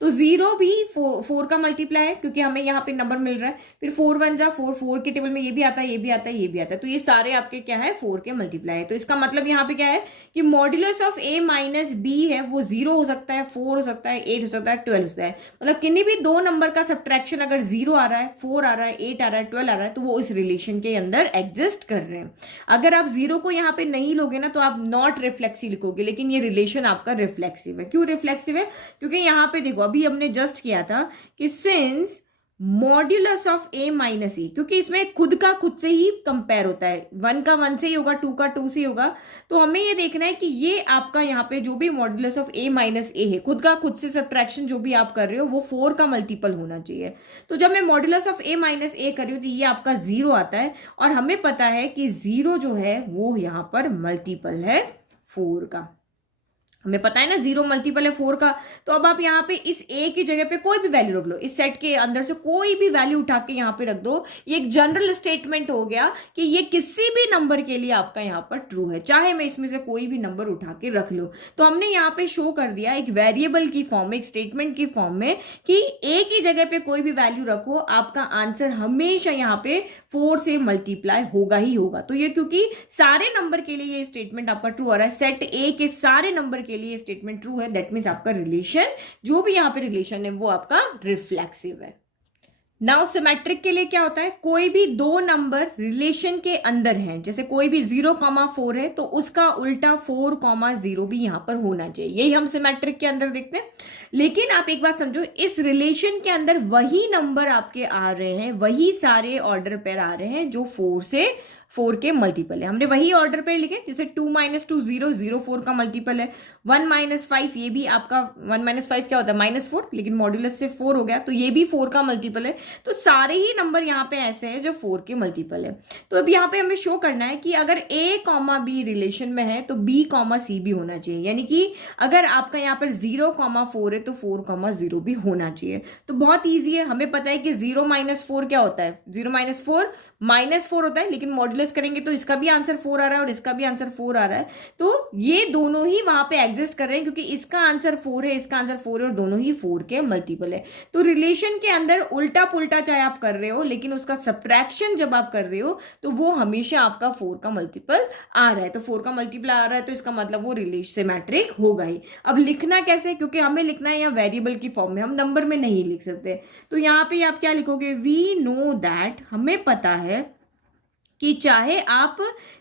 तो 0 भी 4 का मल्टीप्लाई है, क्योंकि हमें यहाँ पे नंबर मिल रहा है। फिर 4 1 जा 4, 4 के टेबल में ये भी आता है, ये भी आता है, ये भी आता है। तो ये सारे आपके क्या है, 4 के मल्टीप्लाई है। तो इसका मतलब यहाँ पे क्या है कि modulus of a minus B है वो 0 हो सकता है, 4 हो सकता है, 8 हो सकता है, 12 हो सकता है। मतलब किन्हीं भी दो नंबर का सब्ट्रैक्शन अगर 0 आ रहा है, 4 आ रहा है, 8 आ रहा है, 12 आ रहा है, तो वो इस रिलेशन के अंदर एग्जिस्ट कर रहे हैं। अगर आप 0 को यहाँ पे नहीं लोगे ना तो आप नॉट रिफ्लेक्सिव लिखोगे, लेकिन ये रिलेशन आपका रिफ्लेक्सिव है। क्यों रिफ्लेक्सिव है? क्योंकि यहाँ पे देखो अभी हमने जस्ट किया था कि since modulus of a minus A, क्योंकि इसमें खुद का खुद से ही कंपेयर होता है, 1 का 1 से ही होगा, 2 का 2 से ही होगा। तो हमें ये देखना है कि ये आपका यहाँ पे जो भी मॉड्यूलस ऑफ a माइनस ए है, खुद का खुद से सब्ट्रैक्शन जो भी आप कर रहे हो वो 4 का मल्टीपल होना चाहिए। तो जब मैं मॉड्यूलस ऑफ a माइनस ए कर रही हूँ तो ये आपका 0 आता है, और हमें पता है कि 0 जो है वो यहाँ पर मल्टीपल है 4 का। हमें पता है ना 0 मल्टीपल है 4 का। तो अब आप यहाँ पे इस a की जगह पे कोई भी वैल्यू रख लो, इस सेट के अंदर से कोई भी वैल्यू उठा के यहाँ पे रख दो। ये एक जनरल स्टेटमेंट हो गया कि ये किसी भी नंबर के लिए आपका यहाँ पर ट्रू है, चाहे मैं इसमें से कोई भी नंबर उठा के रख लो। तो हमने यहाँ पे शो कर दिया एक वेरिएबल की फॉर्म में, एक स्टेटमेंट की फॉर्म में कि a की जगह पे कोई भी वैल्यू रखो, आपका आंसर हमेशा यहाँ पे 4 से मल्टीप्लाई होगा ही होगा। तो ये क्योंकि सारे नंबर के लिए ये स्टेटमेंट आपका ट्रू आ रहा है, सेट a के सारे नंबर के लिए स्टेटमेंट ट्रू है, दैट मीन्स आपका रिलेशन जो भी यहाँ पे रिलेशन है वो आपका रिफ्लेक्सिव है। नाउ सिमेट्रिक के लिए क्या होता है, कोई भी दो नंबर रिलेशन के अंदर हैं, जैसे कोई भी 0,4 है तो उसका उल्टा 4,0 भी यहां पर होना चाहिए, यही हम सिमेट्रिक के अंदर देखते हैं। लेकिन आप एक बात समझो, इस रिलेशन के अंदर वही नंबर आपके आ रहे हैं, वही सारे ऑर्डर पेयर आ रहे हैं जो 4 के मल्टीपल है। हमने वही ऑर्डर पेयर लिखे, जैसे 2 - 2 0, 0 4 का मल्टीपल है। 1 - 5 ये भी आपका 1 - 5 क्या होता है -4, लेकिन मॉड्यूलस से 4 हो गया तो ये भी 4 का मल्टीपल है। तो सारे ही नंबर यहाँ पे ऐसे हैं जो 4 के मल्टीपल है। तो अब यहाँ पे हमें शो करना है कि अगर a, b रिलेशन में है तो b, c भी होना चाहिए, यानी कि अगर आपका यहाँ पर 0,4 है तो 4,0 भी होना चाहिए। तो बहुत ईजी है, हमें पता है कि 0 - 4 क्या होता है, 0 - 4 -4 होता है, लेकिन मॉड्यूलस करेंगे तो इसका भी आंसर 4 आ रहा है और इसका भी आंसर 4 आ रहा है। तो ये दोनों ही वहां पे एग्जिस्ट कर रहे हैं, क्योंकि इसका आंसर 4 है, इसका आंसर 4 है, और दोनों ही 4 के मल्टीपल है। तो रिलेशन के अंदर उल्टा पुल्टा चाहे आप कर रहे हो, लेकिन उसका सब्ट्रैक्शन जब आप कर रहे हो तो वो हमेशा आपका 4 का मल्टीपल आ रहा है। तो 4 का मल्टीपल आ रहा है तो इसका मतलब वो रिलेशन सिमेट्रिक होगा ही। अब लिखना कैसे, क्योंकि हमें लिखना है यहाँ वेरिएबल की फॉर्म में, हम नंबर में नहीं लिख सकते। तो यहाँ पे आप क्या लिखोगे, वी नो दैट, हमें पता है कि चाहे आप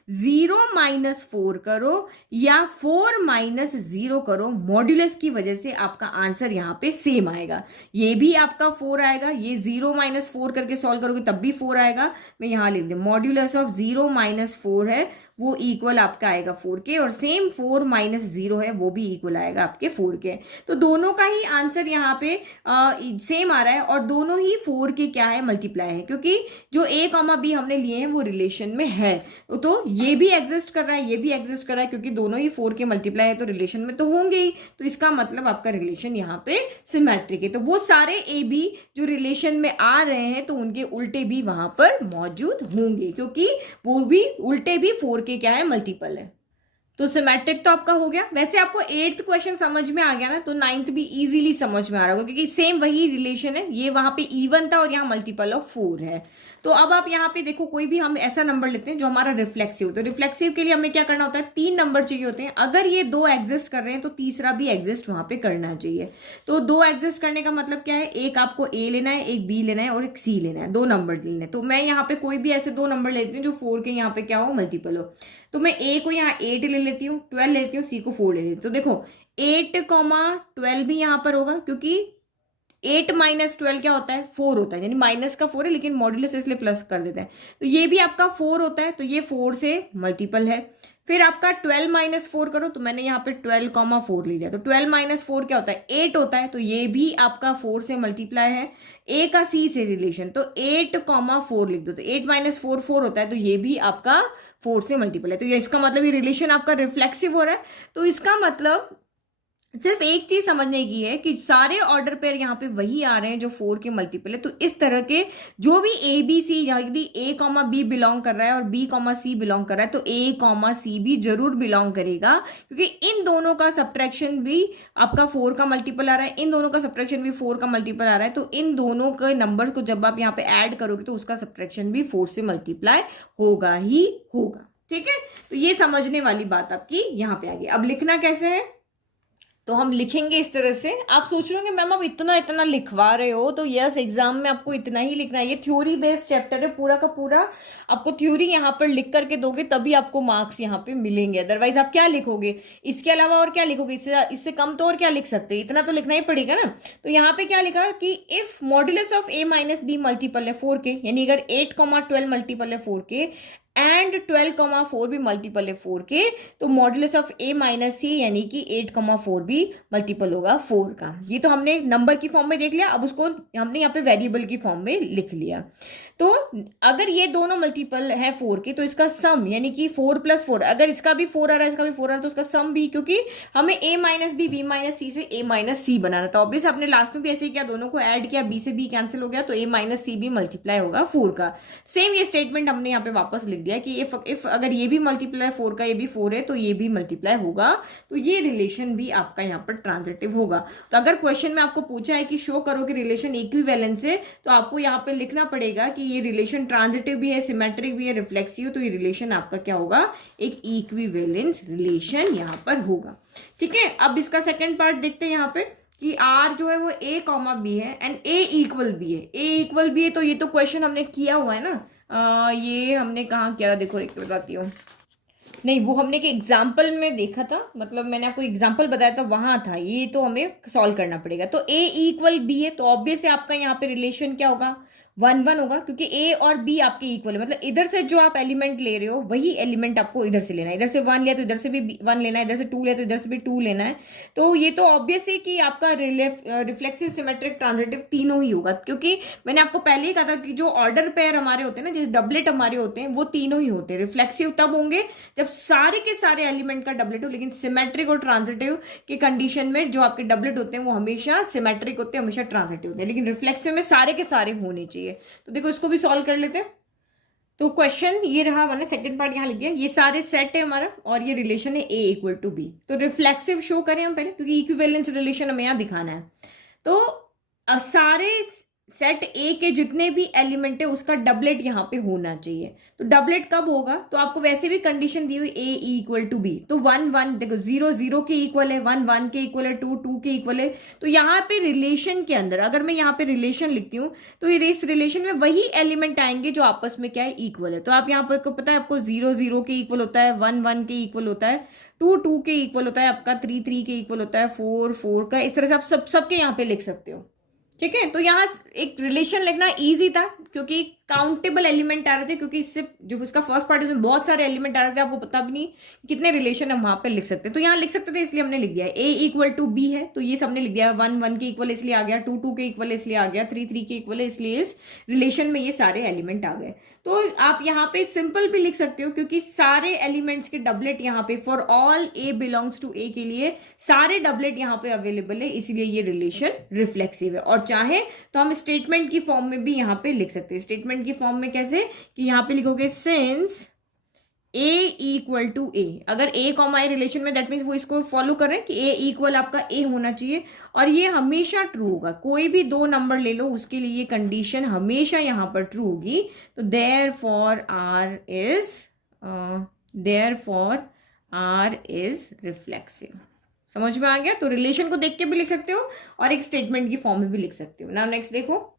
0-4 करो या 4-0 करो, मॉड्यूलस की वजह से आपका आंसर यहाँ पे सेम आएगा। ये भी आपका 4 आएगा, ये 0-4 करके सॉल्व करोगे तब भी 4 आएगा। मैं यहाँ लिख दूँ मॉड्यूलस ऑफ 0-4 है वो इक्वल आपका आएगा 4 के, और सेम 4-0 है वो भी इक्वल आएगा आपके 4 के। तो दोनों का ही आंसर यहाँ पे सेम आ रहा है और दोनों ही 4 के क्या है, मल्टीप्लाई है, क्योंकि जो a, b हमने लिए हैं वो रिलेशन में है। तो ये भी एग्जिस्ट कर रहा है, ये भी एग्जिस्ट कर रहा है, क्योंकि दोनों ही 4 के मल्टीप्लाई है तो रिलेशन में तो होंगे ही। तो इसका मतलब आपका रिलेशन यहाँ पे सिमेट्रिक है। तो वो सारे a b जो रिलेशन में आ रहे हैं तो उनके उल्टे भी वहां पर मौजूद होंगे, क्योंकि वो भी उल्टे भी 4 के क्या है, मल्टीपल है। तो सिमेट्रिक तो आपका हो गया। वैसे आपको 8th क्वेश्चन समझ में आ गया ना, तो 9th भी इजीली समझ में आ रहा होगा, क्योंकि सेम वही रिलेशन है। ये वहां पे इवन था और यहाँ मल्टीपल ऑफ 4 है। तो अब आप यहाँ पे देखो, कोई भी हम ऐसा नंबर लेते हैं जो हमारा रिफ्लेक्सिव, तो रिफ्लेक्सिव के लिए हमें क्या करना होता है, 3 नंबर चाहिए होते हैं। अगर ये 2 एग्जिस्ट कर रहे हैं तो तीसरा भी एग्जिस्ट वहां पे करना चाहिए। तो 2 एग्जिस्ट करने का मतलब क्या है, एक आपको a लेना है, एक b लेना है और एक c लेना है, 2 नंबर लेने हैं। तो मैं यहाँ पे कोई भी ऐसे 2 नंबर लेती हूँ जो 4 के यहाँ पे क्या हो, मल्टीपल हो। तो मैं a को यहाँ 8 ले लेती हूँ, 12 ले लेती हूँ, c को 4 ले लेती हूँ। तो देखो 8, 12 भी यहाँ पर होगा, क्योंकि 8-12 क्या होता है, 4 होता है, यानी माइनस का 4 है, लेकिन मॉड्यूलस इसलिए प्लस कर देते हैं। तो ये भी आपका 4 होता है, तो ये 4 से मल्टीपल है। फिर आपका 12-4 करो, तो मैंने यहाँ पे 12, 4 ले लिया। तो 12-4 क्या होता है, 8 होता है, तो ये भी आपका 4 से मल्टीप्लाई है। a का c से रिलेशन, तो 8, 4 लिख दो। तो 8-4 4 होता है, तो ये भी आपका 4 से मल्टीपल है। तो ये इसका मतलब ये रिलेशन आपका रिफ्लेक्सिव हो रहा है। तो इसका मतलब सिर्फ एक चीज समझने की है कि सारे ऑर्डर पेयर यहाँ पे वही आ रहे हैं जो 4 के मल्टीपल है। तो इस तरह के जो भी a b c, यदि a, b बिलोंग कर रहा है और b, c बिलोंग कर रहा है, तो a, c भी जरूर बिलोंग करेगा, क्योंकि इन दोनों का सब्ट्रैक्शन भी आपका 4 का मल्टीपल आ रहा है, इन दोनों का सब्ट्रैक्शन भी 4 का मल्टीपल आ रहा है। तो इन दोनों के नंबर्स को जब आप यहाँ पे ऐड करोगे तो उसका सब्ट्रैक्शन भी 4 से मल्टीप्लाई होगा ही होगा। ठीक है, तो ये समझने वाली बात आपकी यहाँ पे आ गई। अब लिखना कैसे है, तो हम लिखेंगे इस तरह से। आप सोच रहे हो कि मैम आप इतना इतना लिखवा रहे हो, तो यस, एग्जाम में आपको इतना ही लिखना है। ये थ्योरी बेस्ड चैप्टर है पूरा का पूरा, आपको थ्योरी यहाँ पर लिख करके दोगे तभी आपको मार्क्स यहाँ पे मिलेंगे, अदरवाइज आप क्या लिखोगे, इसके अलावा और क्या लिखोगे, इससे कम तो और क्या लिख सकते हैं, इतना तो लिखना ही पड़ेगा ना। तो यहाँ पे क्या लिखा कि if modulus of a - b multiple है 4 के, यानी अगर 8, 12 मल्टीपल है 4 के एंड 12, 4 भी मल्टीपल है 4 के, तो मॉड्यूलस ऑफ a - c यानी कि 8, 4 भी मल्टीपल होगा 4 का। ये तो हमने नंबर की फॉर्म में देख लिया, अब उसको हमने यहाँ पे वेरिएबल की फॉर्म में लिख लिया। तो अगर ये दोनों मल्टीपल है 4 के, तो इसका सम यानी कि 4 + 4, अगर इसका भी 4 आ रहा है, इसका भी 4 आ रहा है, तो उसका सम भी, क्योंकि हमें a - b, b - c से a - c बनाना था। ऑब्वियस आपने लास्ट में भी ऐसे किया, दोनों को ऐड किया, b से b कैंसिल हो गया, तो a - c भी मल्टीप्लाई होगा 4 का। सेम ये स्टेटमेंट हमने यहाँ पे वापस लिख दिया कि इफ अगर ये भी मल्टीप्लाई 4 का, ये भी 4 है, तो ये भी मल्टीप्लाई होगा, तो ये रिलेशन भी आपका यहाँ पर ट्रांजिटिव होगा। तो अगर क्वेश्चन में आपको पूछा है कि शो करो कि रिलेशन इक्विवेलेंस है, तो आपको यहाँ पे लिखना पड़ेगा कि ये रिलेशन ट्रांजिटिव भी है, सिमेट्रिक भी है, रिफ्लेक्सिव, तो ये रिलेशन आपका क्या होगा, एक इक्विवेलेंस रिलेशन यहाँ पर होगा। ठीक है, अब इसका सेकेंड पार्ट देखते हैं यहाँ पे कि R जो है वो a, b है एंड a इक्वल b है। a इक्वल b है, तो ये तो क्वेश्चन हमने किया हुआ है ना, ये हमने कहाँ किया, देखो एक बताती हूँ, नहीं वो हमने एक एग्जाम्पल में देखा था, मतलब मैंने आपको एग्जाम्पल बताया था, वहां था। ये तो हमें सॉल्व करना पड़ेगा। तो a इक्वल b है, तो ऑब्वियस है आपका यहाँ पे रिलेशन क्या होगा, 1-1 होगा, क्योंकि a और b आपके इक्वल है। मतलब इधर से जो आप एलिमेंट ले रहे हो वही एलिमेंट आपको इधर से लेना है। इधर से 1 लिया तो इधर से भी 1 लेना है, इधर से 2 लिया तो इधर से भी 2 लेना है। तो ये तो ऑब्वियस है कि आपका रिफ्लेक्सिव, सिमेट्रिक, ट्रांजिटिव तीनों ही होगा, क्योंकि मैंने आपको पहले ही कहा था कि जो ऑर्डर पेयर हमारे होते हैं ना, जैसे डबलेट हमारे होते हैं, वो तीनों ही होते हैं। रिफ्लेक्सिव तब होंगे जब सारे के सारे एलिमेंट का डबलेट हो, लेकिन सिमेट्रिक और ट्रांजिटिव के कंडीशन में जो आपके डबलेट होते हैं वो हमेशा सिमेट्रिक होते हैं, हमेशा ट्रांजिटिव होते हैं, लेकिन रिफ्लेक्सिव में सारे के सारे होने चाहिए। तो देखो इसको भी सॉल्व कर लेते हैं। तो क्वेश्चन ये रहा, मैंने सेकंड पार्ट यहाँ लिख दिया, ये सारे सेट है हमारा और ये रिलेशन है a इक्वल टू b। तो रिफ्लेक्सिव शो करें हम पहले, क्योंकि इक्विवेलेंस रिलेशन हमें यहाँ दिखाना है। तो सारे सेट ए के जितने भी एलिमेंट है उसका डबलेट यहाँ पे होना चाहिए। तो डबलेट कब होगा, तो आपको वैसे भी कंडीशन दी हुई ए इक्वल टू बी, तो 1 1 देखो 0 0 के इक्वल है, 1 1 के इक्वल है, 2 2 के इक्वल है। तो यहाँ पे रिलेशन के अंदर अगर मैं यहाँ पे रिलेशन लिखती हूँ तो इस रिलेशन में वही एलिमेंट आएंगे जो आपस में क्या है, इक्वल है। तो आप यहाँ पर को पता है आपको 0 0 के इक्वल होता है, 1 1 के इक्वल होता है, 2 2 के इक्वल होता है, आपका 3 3 के इक्वल होता है, 4 4 का, इस तरह से आप सबके यहाँ पे लिख सकते हो। ठीक है, तो यहाँ एक रिलेशन लिखना इजी था क्योंकि काउंटेबल एलिमेंट आ रहे थे, क्योंकि इससे जो इसका फर्स्ट पार्ट है उसमें बहुत सारे एलिमेंट आ रहे थे, आपको पता भी नहीं कितने रिलेशन हम वहां पे लिख सकते हैं। तो यहाँ लिख सकते थे इसलिए हमने लिख दिया है। ए इक्वल टू बी है तो ये सबने लिख दिया है, 1 1 के इक्वल इसलिए आ गया, 2 2 के इक्वल इसलिए आ गया, 3 3 के इक्वल है इसलिए इस रिलेशन में ये सारे एलिमेंट आ गए। तो आप यहाँ पे सिंपल भी लिख सकते हो क्योंकि सारे एलिमेंट्स के डबलेट यहाँ पे for all A belongs to A के लिए सारे डबलेट यहाँ पे अवेलेबल है, इसीलिए ये रिलेशन रिफ्लेक्सिव है। और चाहे तो हम स्टेटमेंट की फॉर्म में भी यहाँ पे लिख सकते हैं। स्टेटमेंट की फॉर्म में कैसे, कि यहाँ पे लिखोगे सिंस ए इक्वल टू ए, अगर ए कॉमा ए रिलेशन में, दैट मीन्स वो इसको फॉलो कर रहे हैं कि ए इक्वल आपका ए होना चाहिए और ये हमेशा ट्रू होगा। कोई भी दो नंबर ले लो उसके लिए ये कंडीशन हमेशा यहाँ पर ट्रू होगी। तो देयरफॉर आर इज रिफ्लेक्सिव। समझ में आ गया? तो रिलेशन को देख के भी लिख सकते हो और एक स्टेटमेंट की फॉर्म में भी लिख सकते हो। नाउ नेक्स्ट देखो।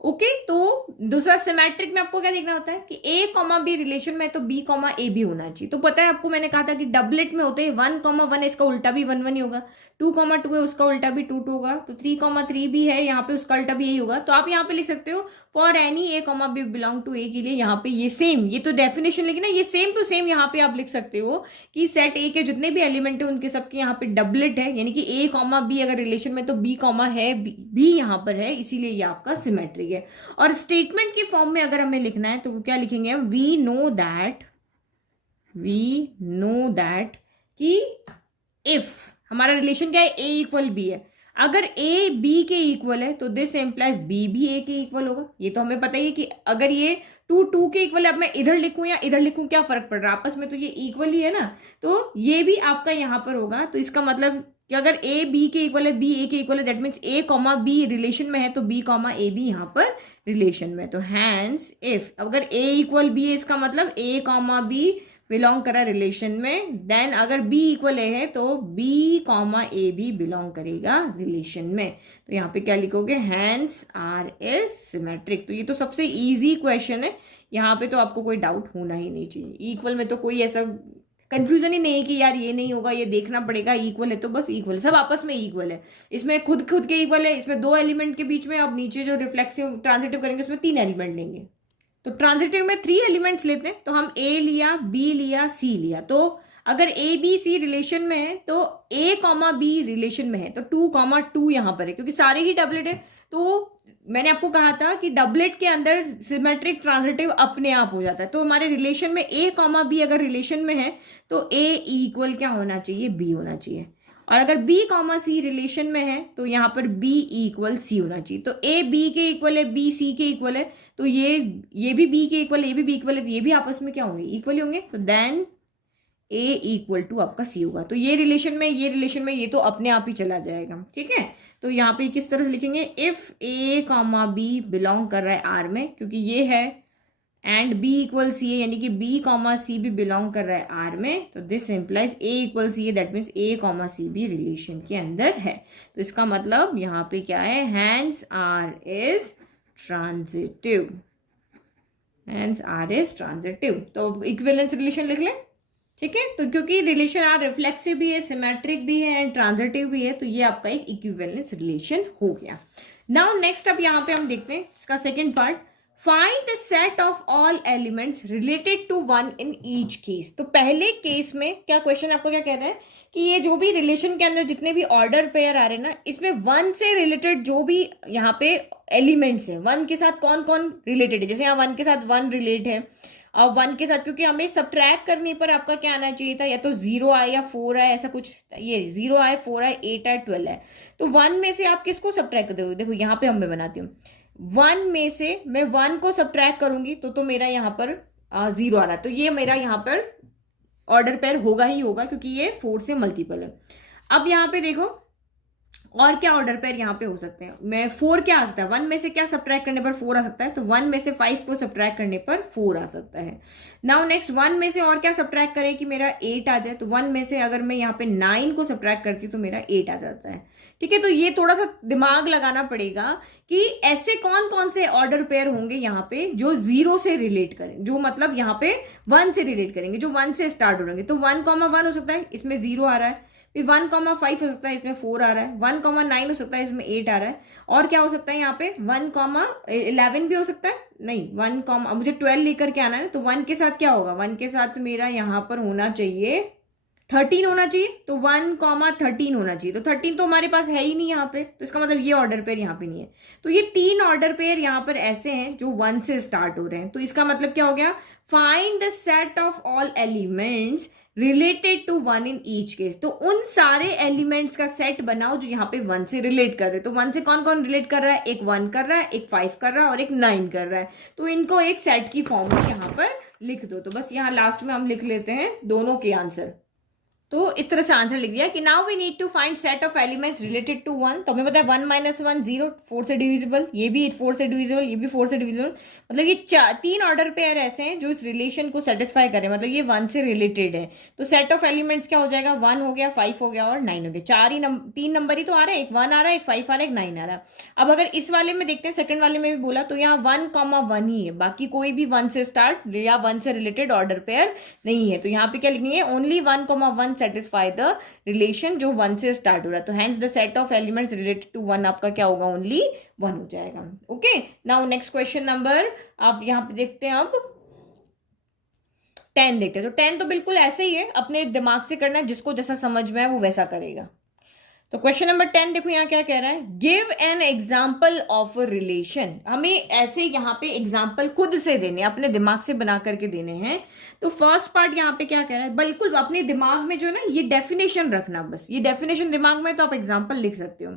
ओके तो दूसरा सिमेट्रिक में आपको क्या देखना होता है कि ए कॉमा बी रिलेशन में तो बी कॉमा ए भी होना चाहिए। तो पता है आपको, मैंने कहा था कि डबलेट में होते हैं 1 1 है, इसका उल्टा भी 1 1 ही होगा, 2 2 है उसका उल्टा भी 2 2 होगा, तो 3 3 भी है यहाँ पे उसका उल्टा भी यही होगा। तो आप यहाँ पे लिख सकते हो for any A comma B belong to A के लिए यहाँ पे ये सेम, ये तो डेफिनेशन लेकिन ना ये सेम टू सेम यहाँ पे आप लिख सकते हो कि सेट ए के जितने भी एलिमेंट है उनके सबके यहाँ पे डबलेट है, यानी कि ए कॉमा बी अगर रिलेशन में तो बी कॉमा है बी यहाँ पर है, इसीलिए ये आपका सिमेट्रिक है। और स्टेटमेंट की फॉर्म में अगर हमें लिखना है तो क्या लिखेंगे हम, वी नो दैट कि इफ हमारा रिलेशन क्या है, ए इक्वल बी है, अगर ए बी के इक्वल है तो दिस एम्प्लाइज बी भी ए के इक्वल होगा। ये तो हमें पता ही है कि अगर ये 2 2 के इक्वल है, अब मैं इधर लिखूं या इधर लिखूं क्या फर्क पड़ रहा है, आपस में तो ये इक्वल ही है ना। तो ये भी आपका यहाँ पर होगा। तो इसका मतलब कि अगर ए बी के इक्वल है, बी ए के इक्वल है, that means A comma B relation में है तो बी कॉमा ए भी यहाँ पर रिलेशन में। तो हैंस इफ अगर ए इक्वल बी है इसका मतलब ए कॉमा बी बिलोंग करा रिलेशन में, देन अगर बी इक्वल ए है तो बी कॉमा ए भी बिलोंग करेगा रिलेशन में। तो यहाँ पे क्या लिखोगे, हैंस आर इज सिमेट्रिक। तो ये तो सबसे इजी क्वेश्चन है, यहाँ पे तो आपको कोई डाउट होना ही नहीं चाहिए। इक्वल में तो कोई ऐसा कंफ्यूजन ही नहीं है कि यार ये नहीं होगा, ये देखना पड़ेगा, इक्वल है तो बस इक्वल है, सब आपस में इक्वल है। इसमें खुद के इक्वल है, इसमें 2 एलिमेंट के बीच में, अब नीचे जो रिफ्लेक्सिव ट्रांजिटिव करेंगे उसमें 3 एलिमेंट लेंगे। तो ट्रांजिटिव में 3 एलिमेंट्स लेते हैं, तो हम ए लिया, बी लिया, सी लिया। तो अगर ए बी सी रिलेशन में है तो ए कॉमा बी रिलेशन में है तो 2 2 यहाँ पर है, क्योंकि सारे ही डबलेट है। तो मैंने आपको कहा था कि डबलेट के अंदर सिमेट्रिक ट्रांजिटिव अपने आप हो जाता है। तो हमारे रिलेशन में ए कॉमा बी अगर रिलेशन में है तो ए इक्वल क्या होना चाहिए, बी होना चाहिए। और अगर बी कॉमा सी रिलेशन में है तो यहाँ पर बी इक्वल सी होना चाहिए। तो ए बी के इक्वल है, बी सी के इक्वल है, तो ये भी बी के इक्वल है, ये भी बी इक्वल है, तो ये भी आपस में क्या होंगे, इक्वल ही होंगे। तो देन ए इक्वल टू आपका सी होगा। तो ये रिलेशन में ये तो अपने आप ही चला जाएगा। ठीक है, तो यहाँ पे किस तरह से लिखेंगे, if A comma B belong कर रहा है आर में, क्योंकि ये है, एंड बी इक्वल सी है, यानी कि बी कॉमा सी भी बिलोंग कर रहा है आर में, तो this implies A equal C है, that means A comma C भी रिलेशन के अंदर है। तो इसका मतलब यहाँ पे क्या है, hence R is transitive, hence R is transitive. तो इक्विवेलेंस रिलेशन लिख लें। ठीक है, तो क्योंकि रिलेशन आर रिफ्लेक्सिव भी है, सिमेट्रिक भी है एंड ट्रांजिटिव भी है, तो ये आपका एक इक्विवेलेंस रिलेशन हो गया। नाउ नेक्स्ट अब यहाँ पे हम देखते हैं इसका second part, find the set of all elements related to 1 in each case. तो पहले केस में क्या क्वेश्चन आपको क्या कह रहा है कि ये जो भी रिलेशन के अंदर जितने भी ऑर्डर पेयर आ रहे हैं ना, इसमें 1 से रिलेटेड जो भी यहाँ पे एलिमेंट्स है, 1 के साथ कौन कौन रिलेटेड है। जैसे यहाँ 1 के साथ 1 रिलेट है, और 1 के साथ क्योंकि हमें सब्ट्रैक्ट करने पर आपका क्या आना चाहिए था, या तो 0 आए या 4 आए, ऐसा कुछ, ये 0 आए, 4 आए, 8 आए, 12 आए। तो 1 में से आप किसको सब्ट्रैक्ट कर दोगे, देखो यहाँ पे मैं बनाती हूँ, 1 में से मैं 1 को सब्ट्रैक्ट करूंगी तो मेरा यहाँ पर 0 आ रहा है, तो ये मेरा यहाँ पर ऑर्डर पेयर होगा ही होगा, क्योंकि ये 4 से मल्टीपल है। अब यहाँ पे देखो और क्या ऑर्डर पेयर यहाँ पे हो सकते हैं, मैं 4 क्या आ सकता है, 1 में से क्या सब्ट्रैक्ट करने पर 4 आ सकता है, तो 1 में से 5 को सब्ट्रैक्ट करने पर 4 आ सकता है। नाउ नेक्स्ट 1 में से और क्या सब्ट्रैक्ट करे कि मेरा 8 आ जाए, तो 1 में से अगर मैं यहाँ पे 9 को सब्ट्रैक्ट करती हूँ तो मेरा 8 आ जाता है। ठीक है, तो ये थोड़ा सा दिमाग लगाना पड़ेगा कि ऐसे कौन कौन से ऑर्डर पेयर होंगे यहाँ पे जो 0 से रिलेट करें, जो मतलब यहाँ पे 1 से रिलेट करेंगे, जो 1 से स्टार्ट हो रहे तो 1,1 हो सकता है, इसमें 0 आ रहा है। फिर 1,5 हो सकता है, इसमें 4 आ रहा है। 1,9 हो सकता है, इसमें 8 आ रहा है। और क्या हो सकता है यहाँ पे 1,11 भी हो सकता है, नहीं 1, मुझे 12 लेकर के आना है, तो 1 के साथ क्या होगा, 1 के साथ मेरा यहाँ पर होना चाहिए 13 होना चाहिए, तो 1,13 होना चाहिए। तो 13 तो हमारे पास है ही नहीं यहाँ पे, तो इसका मतलब ये ऑर्डर पेयर यहाँ पे नहीं है। तो ये 3 ऑर्डर पेयर यहाँ पर ऐसे हैं जो 1 से स्टार्ट हो रहे हैं। तो इसका मतलब क्या हो गया, find the set of all elements related to 1 in each case. तो उन सारे एलिमेंट्स का सेट बनाओ जो यहाँ पे 1 से रिलेट कर रहे हैं। तो 1 से कौन कौन रिलेट कर रहा है, एक 1 कर रहा है, एक 5 कर रहा है और एक 9 कर रहा है। तो इनको एक सेट की फॉर्म में यहाँ पर लिख दो। तो बस यहाँ लास्ट में हम लिख लेते हैं दोनों के आंसर। तो इस तरह से आंसर लिख दिया कि now we need to find set of elements related to 1। तो हमें पता है 1 - 1 0, 4 से डिविजिबल, ये भी 4 से डिविजिबल, ये भी 4 से डिविजिबल। मतलब ये 3 ऑर्डर पेयर ऐसे हैं जो इस रिलेशन को सेटिस्फाई करें, मतलब ये 1 से रिलेटेड है। तो सेट ऑफ एलिमेंट्स क्या हो जाएगा, 1 हो गया, 5 हो गया और 9 हो गया। 3 नंबर ही तो आ रहा है, एक 1 आ रहा है, एक 5 आ रहा है, एक 9 आ रहा है। अब अगर इस वाले में देखते हैं, सेकंड वाले में भी बोला, तो यहाँ 1,1 ही है, बाकी कोई भी 1 से स्टार्ट या 1 से रिलेटेड ऑर्डर पेयर नहीं है। तो यहाँ पे क्या लिखेंगे, ओनली 1,1 सेटिस्फाई द रिलेशन जो 1 से स्टार्ट हो रहा है। तो hence the set of elements related to 1 आपका क्या होगा, ओनली 1 हो जाएगा। Okay, now next question number आप यहाँ पे देखते हैं, अब 10 देखते हैं। तो 10 तो बिल्कुल ऐसे ही है, अपने दिमाग से करना है, जिसको जैसा समझ में है वो वैसा करेगा। तो क्वेश्चन नंबर 10 देखो यहाँ क्या कह रहा है, give an example of a relation. हमें ऐसे यहाँ पे एग्जाम्पल खुद से देने, अपने दिमाग से बना करके देने हैं। तो फर्स्ट पार्ट यहाँ पे क्या कह रहा है, बिल्कुल अपने दिमाग में जो है ना ये डेफिनेशन रखना, बस ये डेफिनेशन दिमाग में, तो आप एग्जाम्पल लिख सकते हो।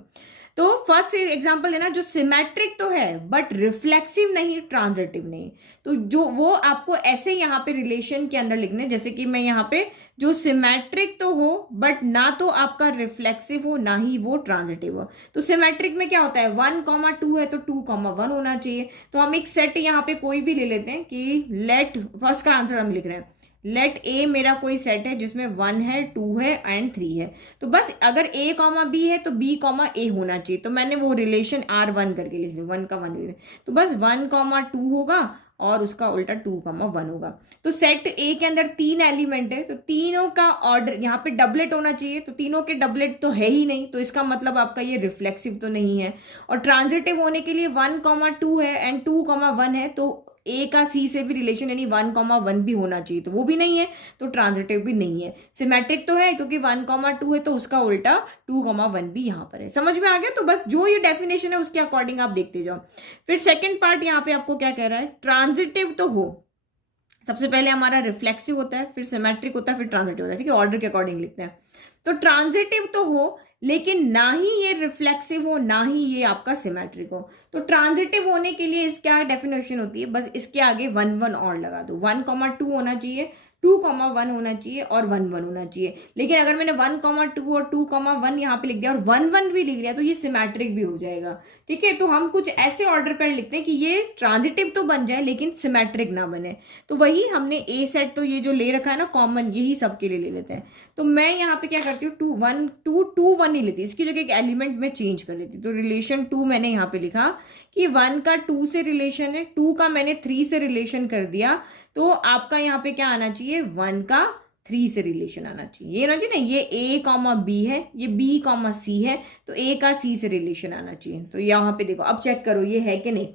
तो फर्स्ट एग्जांपल लेना, जो सिमेट्रिक तो है बट रिफ्लेक्सिव नहीं, ट्रांजिटिव नहीं। तो जो वो आपको ऐसे यहाँ पे रिलेशन के अंदर लिखने, जैसे कि मैं यहाँ पे जो सिमेट्रिक तो हो बट ना तो आपका रिफ्लेक्सिव हो ना ही वो ट्रांजिटिव हो। तो सिमेट्रिक में क्या होता है, 1,2 है तो 2,1 होना चाहिए। तो हम एक सेट यहाँ पे कोई भी ले लेते हैं कि लेट, फर्स्ट का आंसर हम लिख रहे हैं, लेट ए मेरा कोई सेट है जिसमें 1 है, 2 है एंड 3 है। तो बस अगर ए कॉमा बी है तो बी कॉमा ए होना चाहिए। तो मैंने वो रिलेशन R1 करके लिख लिया, 1 का 1 लिख लिया। तो बस 1,2 होगा और उसका उल्टा 2,1 होगा। तो सेट ए के अंदर 3 एलिमेंट है, तो तीनों का ऑर्डर यहाँ पे डबलेट होना चाहिए। तो तीनों के डबलेट तो है ही नहीं, तो इसका मतलब आपका ये रिफ्लेक्सिव तो नहीं है। और ट्रांजिटिव होने के लिए 1,2 है एंड 2,1 है, तो ए का सी से भी रिलेशन यानी 1,1 भी होना चाहिए, तो वो भी नहीं है, तो ट्रांजिटिव भी नहीं है। सिमेट्रिक तो है क्योंकि 1,2 है, तो उसका उल्टा 2,1 भी यहाँ पर है। समझ में आ गया? तो बस जो ये डेफिनेशन है उसके अकॉर्डिंग आप देखते जाओ। फिर सेकंड पार्ट यहाँ पे आपको क्या कह रहा है, ट्रांजिटिव तो हो, सबसे पहले हमारा रिफ्लेक्सिव होता है, फिर सिमेट्रिक होता है, फिर ट्रांजिटिव होता है। ठीक है, ऑर्डर के अकॉर्डिंग लिखते हैं। तो ट्रांजिटिव तो हो लेकिन ना ही ये रिफ्लेक्सिव हो ना ही ये आपका सिमेट्रिक हो। तो ट्रांजिटिव होने के लिए इसकी क्या डेफिनेशन होती है, बस इसके आगे 1,1 और लगा दो। 1,2 होना चाहिए, 2,1 होना चाहिए और 1,1 होना चाहिए। लेकिन अगर मैंने 1,2 और 2,1 यहाँ पे लिख दिया और 1,1 भी लिख दिया तो ये सिमेट्रिक भी हो जाएगा। ठीक है, तो हम कुछ ऐसे ऑर्डर पर लिखते हैं कि ये ट्रांजिटिव तो बन जाए लेकिन सिमेट्रिक ना बने। तो वही हमने ए सेट तो ये जो ले रखा है ना कॉमन, यही सबके लिए ले लेते हैं। तो मैं यहाँ पे क्या करती हूँ, 2,1 नहीं लेती, इसकी जगह एक एलिमेंट में चेंज कर लेती। तो रिलेशन 2 मैंने यहाँ पे लिखा कि 1 का 2 से रिलेशन है, 2 का मैंने 3 से रिलेशन कर दिया। तो आपका यहाँ पे क्या आना चाहिए, 1 का 3 से रिलेशन आना चाहिए। ये ना जी ना, ये A कॉमा B है, ये B कॉमा C है, तो A का C से रिलेशन आना चाहिए। तो यहाँ पे देखो, अब चेक करो ये है कि नहीं।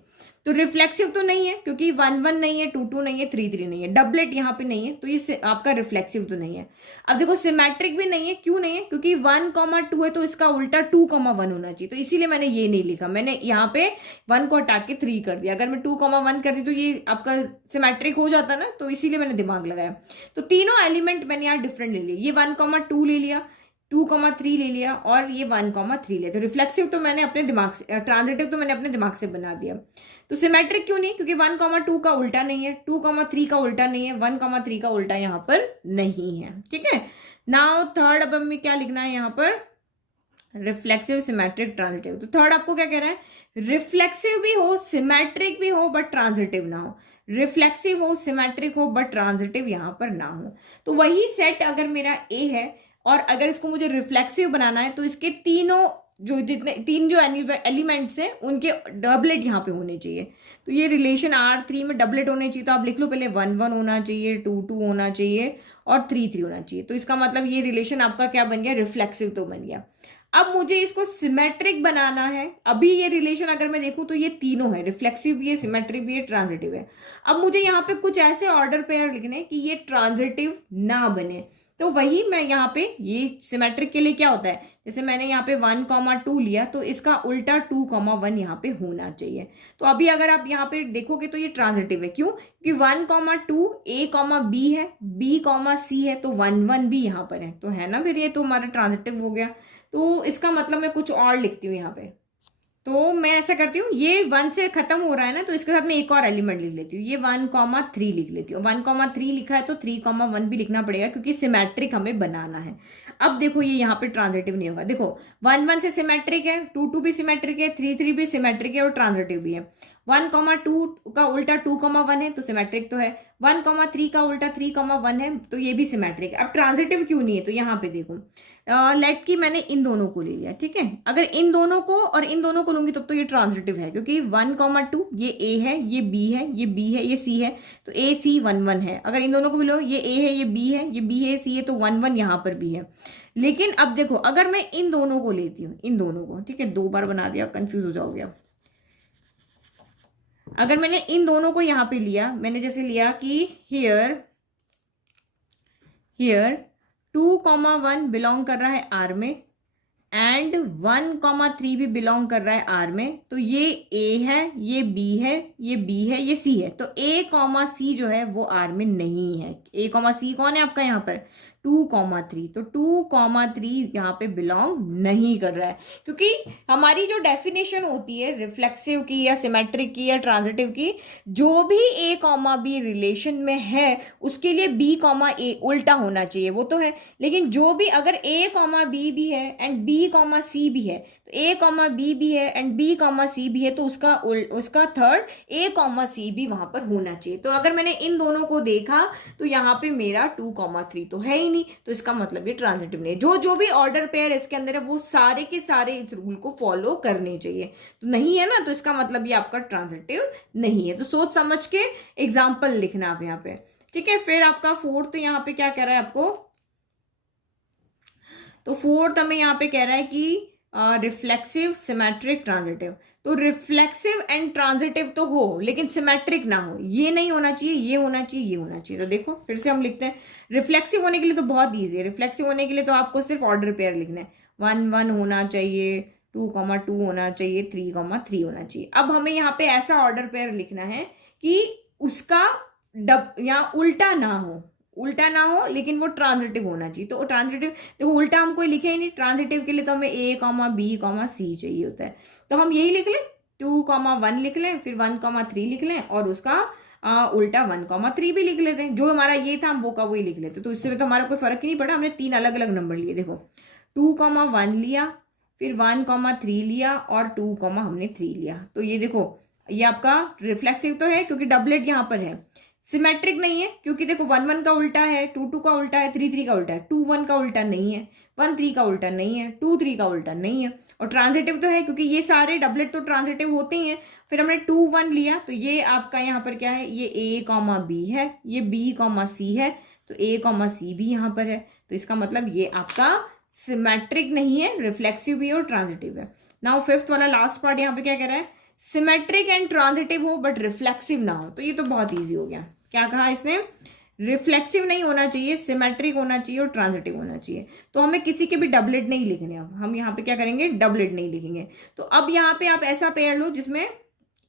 तो रिफ्लेक्सिव तो नहीं है क्योंकि 1,1 नहीं है, 2,2 नहीं है, 3,3 नहीं है, डबलेट यहाँ पे नहीं है, तो ये आपका रिफ्लेक्सिव तो नहीं है। अब देखो सिमेट्रिक भी नहीं है, क्यों नहीं है, क्योंकि 1,2 है तो इसका उल्टा 2,1 होना चाहिए। तो इसीलिए मैंने ये नहीं लिखा, मैंने यहाँ पे 1 को हटा के 3 कर दिया। अगर मैं 2,1 कर दी तो ये आपका सिमेट्रिक हो जाता ना, तो इसीलिए मैंने दिमाग लगाया। तो तीनों एलिमेंट मैंने यहाँ डिफरेंट ले लिए, ये 1,2 ले लिया, 2,3 ले लिया और ये 1,3 लिया। तो रिफ्लेक्सिव तो मैंने अपने दिमाग से, ट्रांजिटिव तो मैंने अपने दिमाग से बना दिया। तो सिमेट्रिक क्यों नहीं, क्योंकि 1,2 का उल्टा नहीं है, 2,3 का उल्टा नहीं है, 1,3 का उल्टा यहाँ पर नहीं है। ठीक है, नाउ थर्ड, अब हमें क्या लिखना है यहाँ पर, रिफ्लेक्सिव, सिमेट्रिक, ट्रांजिटिव। तो थर्ड आपको क्या कह रहा है, रिफ्लेक्सिव भी हो, सिमेट्रिक भी हो, बट ट्रांजिटिव ना हो। रिफ्लेक्सिव हो, सिमेट्रिक हो, बट ट्रांजिटिव यहां पर ना हो। तो वही सेट अगर मेरा ए है और अगर इसको मुझे रिफ्लेक्सिव बनाना है तो इसके तीनों जो जितने तीन जो एलिमेंट्स हैं उनके डबलेट यहाँ पे होने चाहिए। तो ये रिलेशन R3 में डबलेट होने चाहिए। तो आप लिख लो पहले 1 1 होना चाहिए, 2 2 होना चाहिए और 3 3 होना चाहिए। तो इसका मतलब ये रिलेशन आपका क्या बन गया, रिफ्लेक्सिव तो बन गया। अब मुझे इसको सिमेट्रिक बनाना है। अभी ये रिलेशन अगर मैं देखूं तो ये तीनों है, रिफ्लेक्सिव भी है, सिमेट्रिक भी है, ट्रांजिटिव है। अब मुझे यहाँ पे कुछ ऐसे ऑर्डर पेयर लिखने कि ये ट्रांजिटिव ना बने। तो वही मैं यहाँ पे, ये सिमेट्रिक के लिए क्या होता है, जैसे मैंने यहाँ पे 1, 2 लिया तो इसका उल्टा 2, 1 यहाँ पे होना चाहिए। तो अभी अगर आप यहाँ पे देखोगे तो ये ट्रांजिटिव है। क्यों? कि 1, 2 A, B है, B, C है, तो 1 1 भी यहाँ पर है, तो है ना फिर ये तो हमारा ट्रांजिटिव हो गया। तो इसका मतलब मैं कुछ और लिखती हूँ यहाँ पे। तो मैं ऐसा करती हूँ, ये 1 से खत्म हो रहा है ना, तो इसके साथ में एक और एलिमेंट लिख लेती हूँ, ये 1, 3 लिख लेती हूँ। 1, 3 लिखा है तो 3, 1 भी लिखना पड़ेगा क्योंकि सिमेट्रिक हमें बनाना है। अब देखो ये यहाँ पे ट्रांजिटिव नहीं होगा। देखो 1 1 से सिमेट्रिक है, 2 2 भी सिमेट्रिक है, 3 3 भी सिमेट्रिक है और ट्रांजिटिव भी है। 1, 2 का उल्टा 2, 1 है तो सिमेट्रिक तो है। 1, 3 का उल्टा 3, 1 है तो ये भी सिमेट्रिक है। अब ट्रांजिटिव क्यों नहीं है, तो यहाँ पे देखो लेट की मैंने इन दोनों को ले लिया, ठीक है। अगर इन दोनों को और इन दोनों को लूंगी तब तो ये ट्रांजिटिव है, क्योंकि 1, 2 ये ए है, ये बी है, ये बी है, ये सी है, तो A, C, 1 1 है। अगर इन दोनों को भी लो, ये ए है, ये बी है, ये बी है, सी है, तो 1 1 यहाँ पर भी है। लेकिन अब देखो अगर मैं इन दोनों को लेती हूँ, इन दोनों को, ठीक है, 2 बार बना दिया, कंफ्यूज हो जाओगे अब। अगर मैंने इन दोनों को यहाँ पे लिया, मैंने जैसे लिया कि हियर 2, 1 बिलोंग कर रहा है आर में एंड 1, 3 भी बिलोंग कर रहा है आर में, तो ये ए है, ये बी है, ये बी है, ये सी है, तो A, C जो है वो आर में नहीं है। A, C कौन है आपका यहाँ पर, 2, 3, तो 2, 3 यहाँ पे बिलोंग नहीं कर रहा है, क्योंकि हमारी जो डेफिनेशन होती है रिफ्लेक्सिव की या सिमेट्रिक की या ट्रांजिटिव की, जो भी A, B रिलेशन में है उसके लिए B, A उल्टा होना चाहिए, वो तो है। लेकिन जो भी अगर A, B भी है एंड B, C भी है, तो A, B भी है एंड B, C भी है, तो उसका थर्ड A, C भी वहां पर होना चाहिए। तो अगर मैंने इन दोनों को देखा तो यहाँ पे मेरा 2, 3 तो है ही नहीं, तो इसका मतलब ये ट्रांजिटिव नहीं है। जो जो भी ऑर्डर पेयर इसके अंदर है वो सारे के सारे इस रूल को फॉलो करने चाहिए, तो नहीं है ना, तो इसका मतलब ये आपका ट्रांजिटिव नहीं है। तो सोच समझ के एग्जाम्पल लिखना आप यहाँ पे, ठीक है। फिर आपका फोर्थ यहाँ पे क्या कह रहा है आपको, तो फोर्थ हमें यहाँ पे कह रहा है कि रिफ्लेक्सिव, सिमेट्रिक, ट्रांजिटिव। तो रिफ्लेक्सिव एंड ट्रांजिटिव तो हो लेकिन सिमेट्रिक ना हो, ये नहीं होना चाहिए, ये होना चाहिए, ये होना चाहिए। तो देखो फिर से हम लिखते हैं, रिफ्लेक्सिव होने के लिए तो बहुत ईजी है। रिफ्लेक्सिव होने के लिए तो आपको सिर्फ ऑर्डर पेयर लिखना है, 1 1 होना चाहिए, 2, 2 होना चाहिए, 3, 3 होना चाहिए। अब हमें यहाँ पे ऐसा ऑर्डर पेयर लिखना है कि उसका यहाँ उल्टा ना हो लेकिन वो ट्रांजिटिव होना चाहिए। तो ट्रांजिटिव देखो, उल्टा हम कोई लिखे ही नहीं, ट्रांजिटिव के लिए तो हमें A, B, C चाहिए होता है। तो हम यही लिख लें, 2, 1 लिख लें, फिर 1, 3 लिख लें और उसका उल्टा 1, 3 भी लिख लेते हैं। जो हमारा ये था हम वो का वही लिख लेते, तो इससे तो हमारा कोई फर्क ही नहीं पड़ा। हमने 3 अलग अलग नंबर लिए, देखो 2, 1 लिया, फिर 1, 3 लिया और 2, हमने 3 लिया। तो ये देखो ये आपका रिफ्लेक्सिव तो है क्योंकि डबलेट यहाँ पर है। सिमेट्रिक नहीं है क्योंकि देखो 1 1 का उल्टा है, 2 2 का उल्टा है, 3 3 का उल्टा है, 2 1 का उल्टा नहीं है, 1 3 का उल्टा नहीं है, 2 3 का उल्टा नहीं है। और ट्रांजिटिव तो है क्योंकि ये सारे डबलेट तो ट्रांजिटिव होते ही हैं। फिर हमने 2 1 लिया तो ये आपका यहाँ पर क्या है, ये A, B है, ये B, C है, तो A, C भी यहाँ पर है। तो इसका मतलब ये आपका सिमेट्रिक नहीं है, रिफ्लेक्सिव भी है और ट्रांजिटिव है। नाउ फिफ्थ वाला लास्ट पार्ट यहाँ पे क्या कह रहा है, सिमेट्रिक एंड ट्रांजिटिव हो बट रिफ्लेक्सिव ना हो। तो ये तो बहुत इजी हो गया। क्या कहा इसने, रिफ्लेक्सिव नहीं होना चाहिए, सिमेट्रिक होना चाहिए और ट्रांजिटिव होना चाहिए। तो हमें किसी के भी डबलेट नहीं लिखने, अब हम यहाँ पे क्या करेंगे, डबलेट नहीं लिखेंगे। तो अब यहाँ पे आप ऐसा पेयर लो जिसमें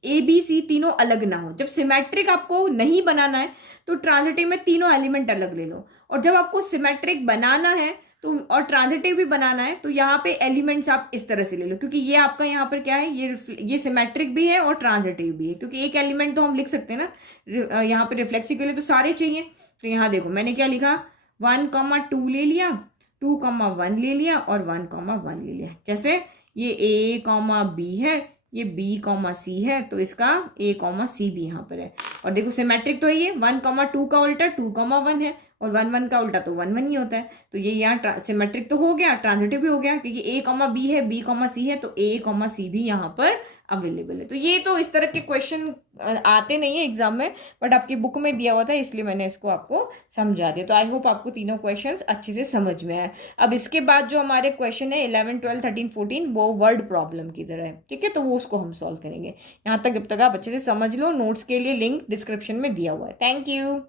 ABC तीनों अलग ना हो। जब सिमेट्रिक आपको नहीं बनाना है तो ट्रांजिटिव में तीनों एलिमेंट अलग ले लो, और जब आपको सिमेट्रिक बनाना है तो और ट्रांजिटिव भी बनाना है तो यहाँ पे एलिमेंट्स आप इस तरह से ले लो, क्योंकि ये आपका यहाँ पर क्या है, ये सिमेट्रिक भी है और ट्रांजिटिव भी है, क्योंकि एक एलिमेंट तो हम लिख सकते हैं ना, यहाँ पे रिफ्लेक्सिव के लिए तो सारे चाहिए। तो यहाँ देखो मैंने क्या लिखा, 1, 2 ले लिया, 2,1 ले लिया और 1,1 ले लिया। जैसे ये A, B है, ये B, C है, तो इसका A, C भी यहाँ पर है। और देखो सिमेट्रिक तो है ये, 1,2 का उल्टा 2,1 है और 1,1 का उल्टा तो 1,1 ही होता है। तो ये यहाँ सिमेट्रिक तो हो गया, ट्रांजिटिव भी हो गया, क्योंकि A, B है, B, C है, तो A, C भी यहाँ पर अवेलेबल है। तो ये तो इस तरह के क्वेश्चन आते नहीं है एग्जाम में, बट आपकी बुक में दिया हुआ था, इसलिए मैंने इसको आपको समझा दिया। तो आई होप आपको तीनों क्वेश्चंस अच्छे से समझ में आए। अब इसके बाद जो हमारे क्वेश्चन है 11, 12, 13, 14 वो वर्ड प्रॉब्लम की तरह है, ठीक है, तो वो उसको हम सॉल्व करेंगे। यहाँ तक जब तक आप अच्छे से समझ लो, नोट्स के लिए लिंक डिस्क्रिप्शन में दिया हुआ है। Thank you.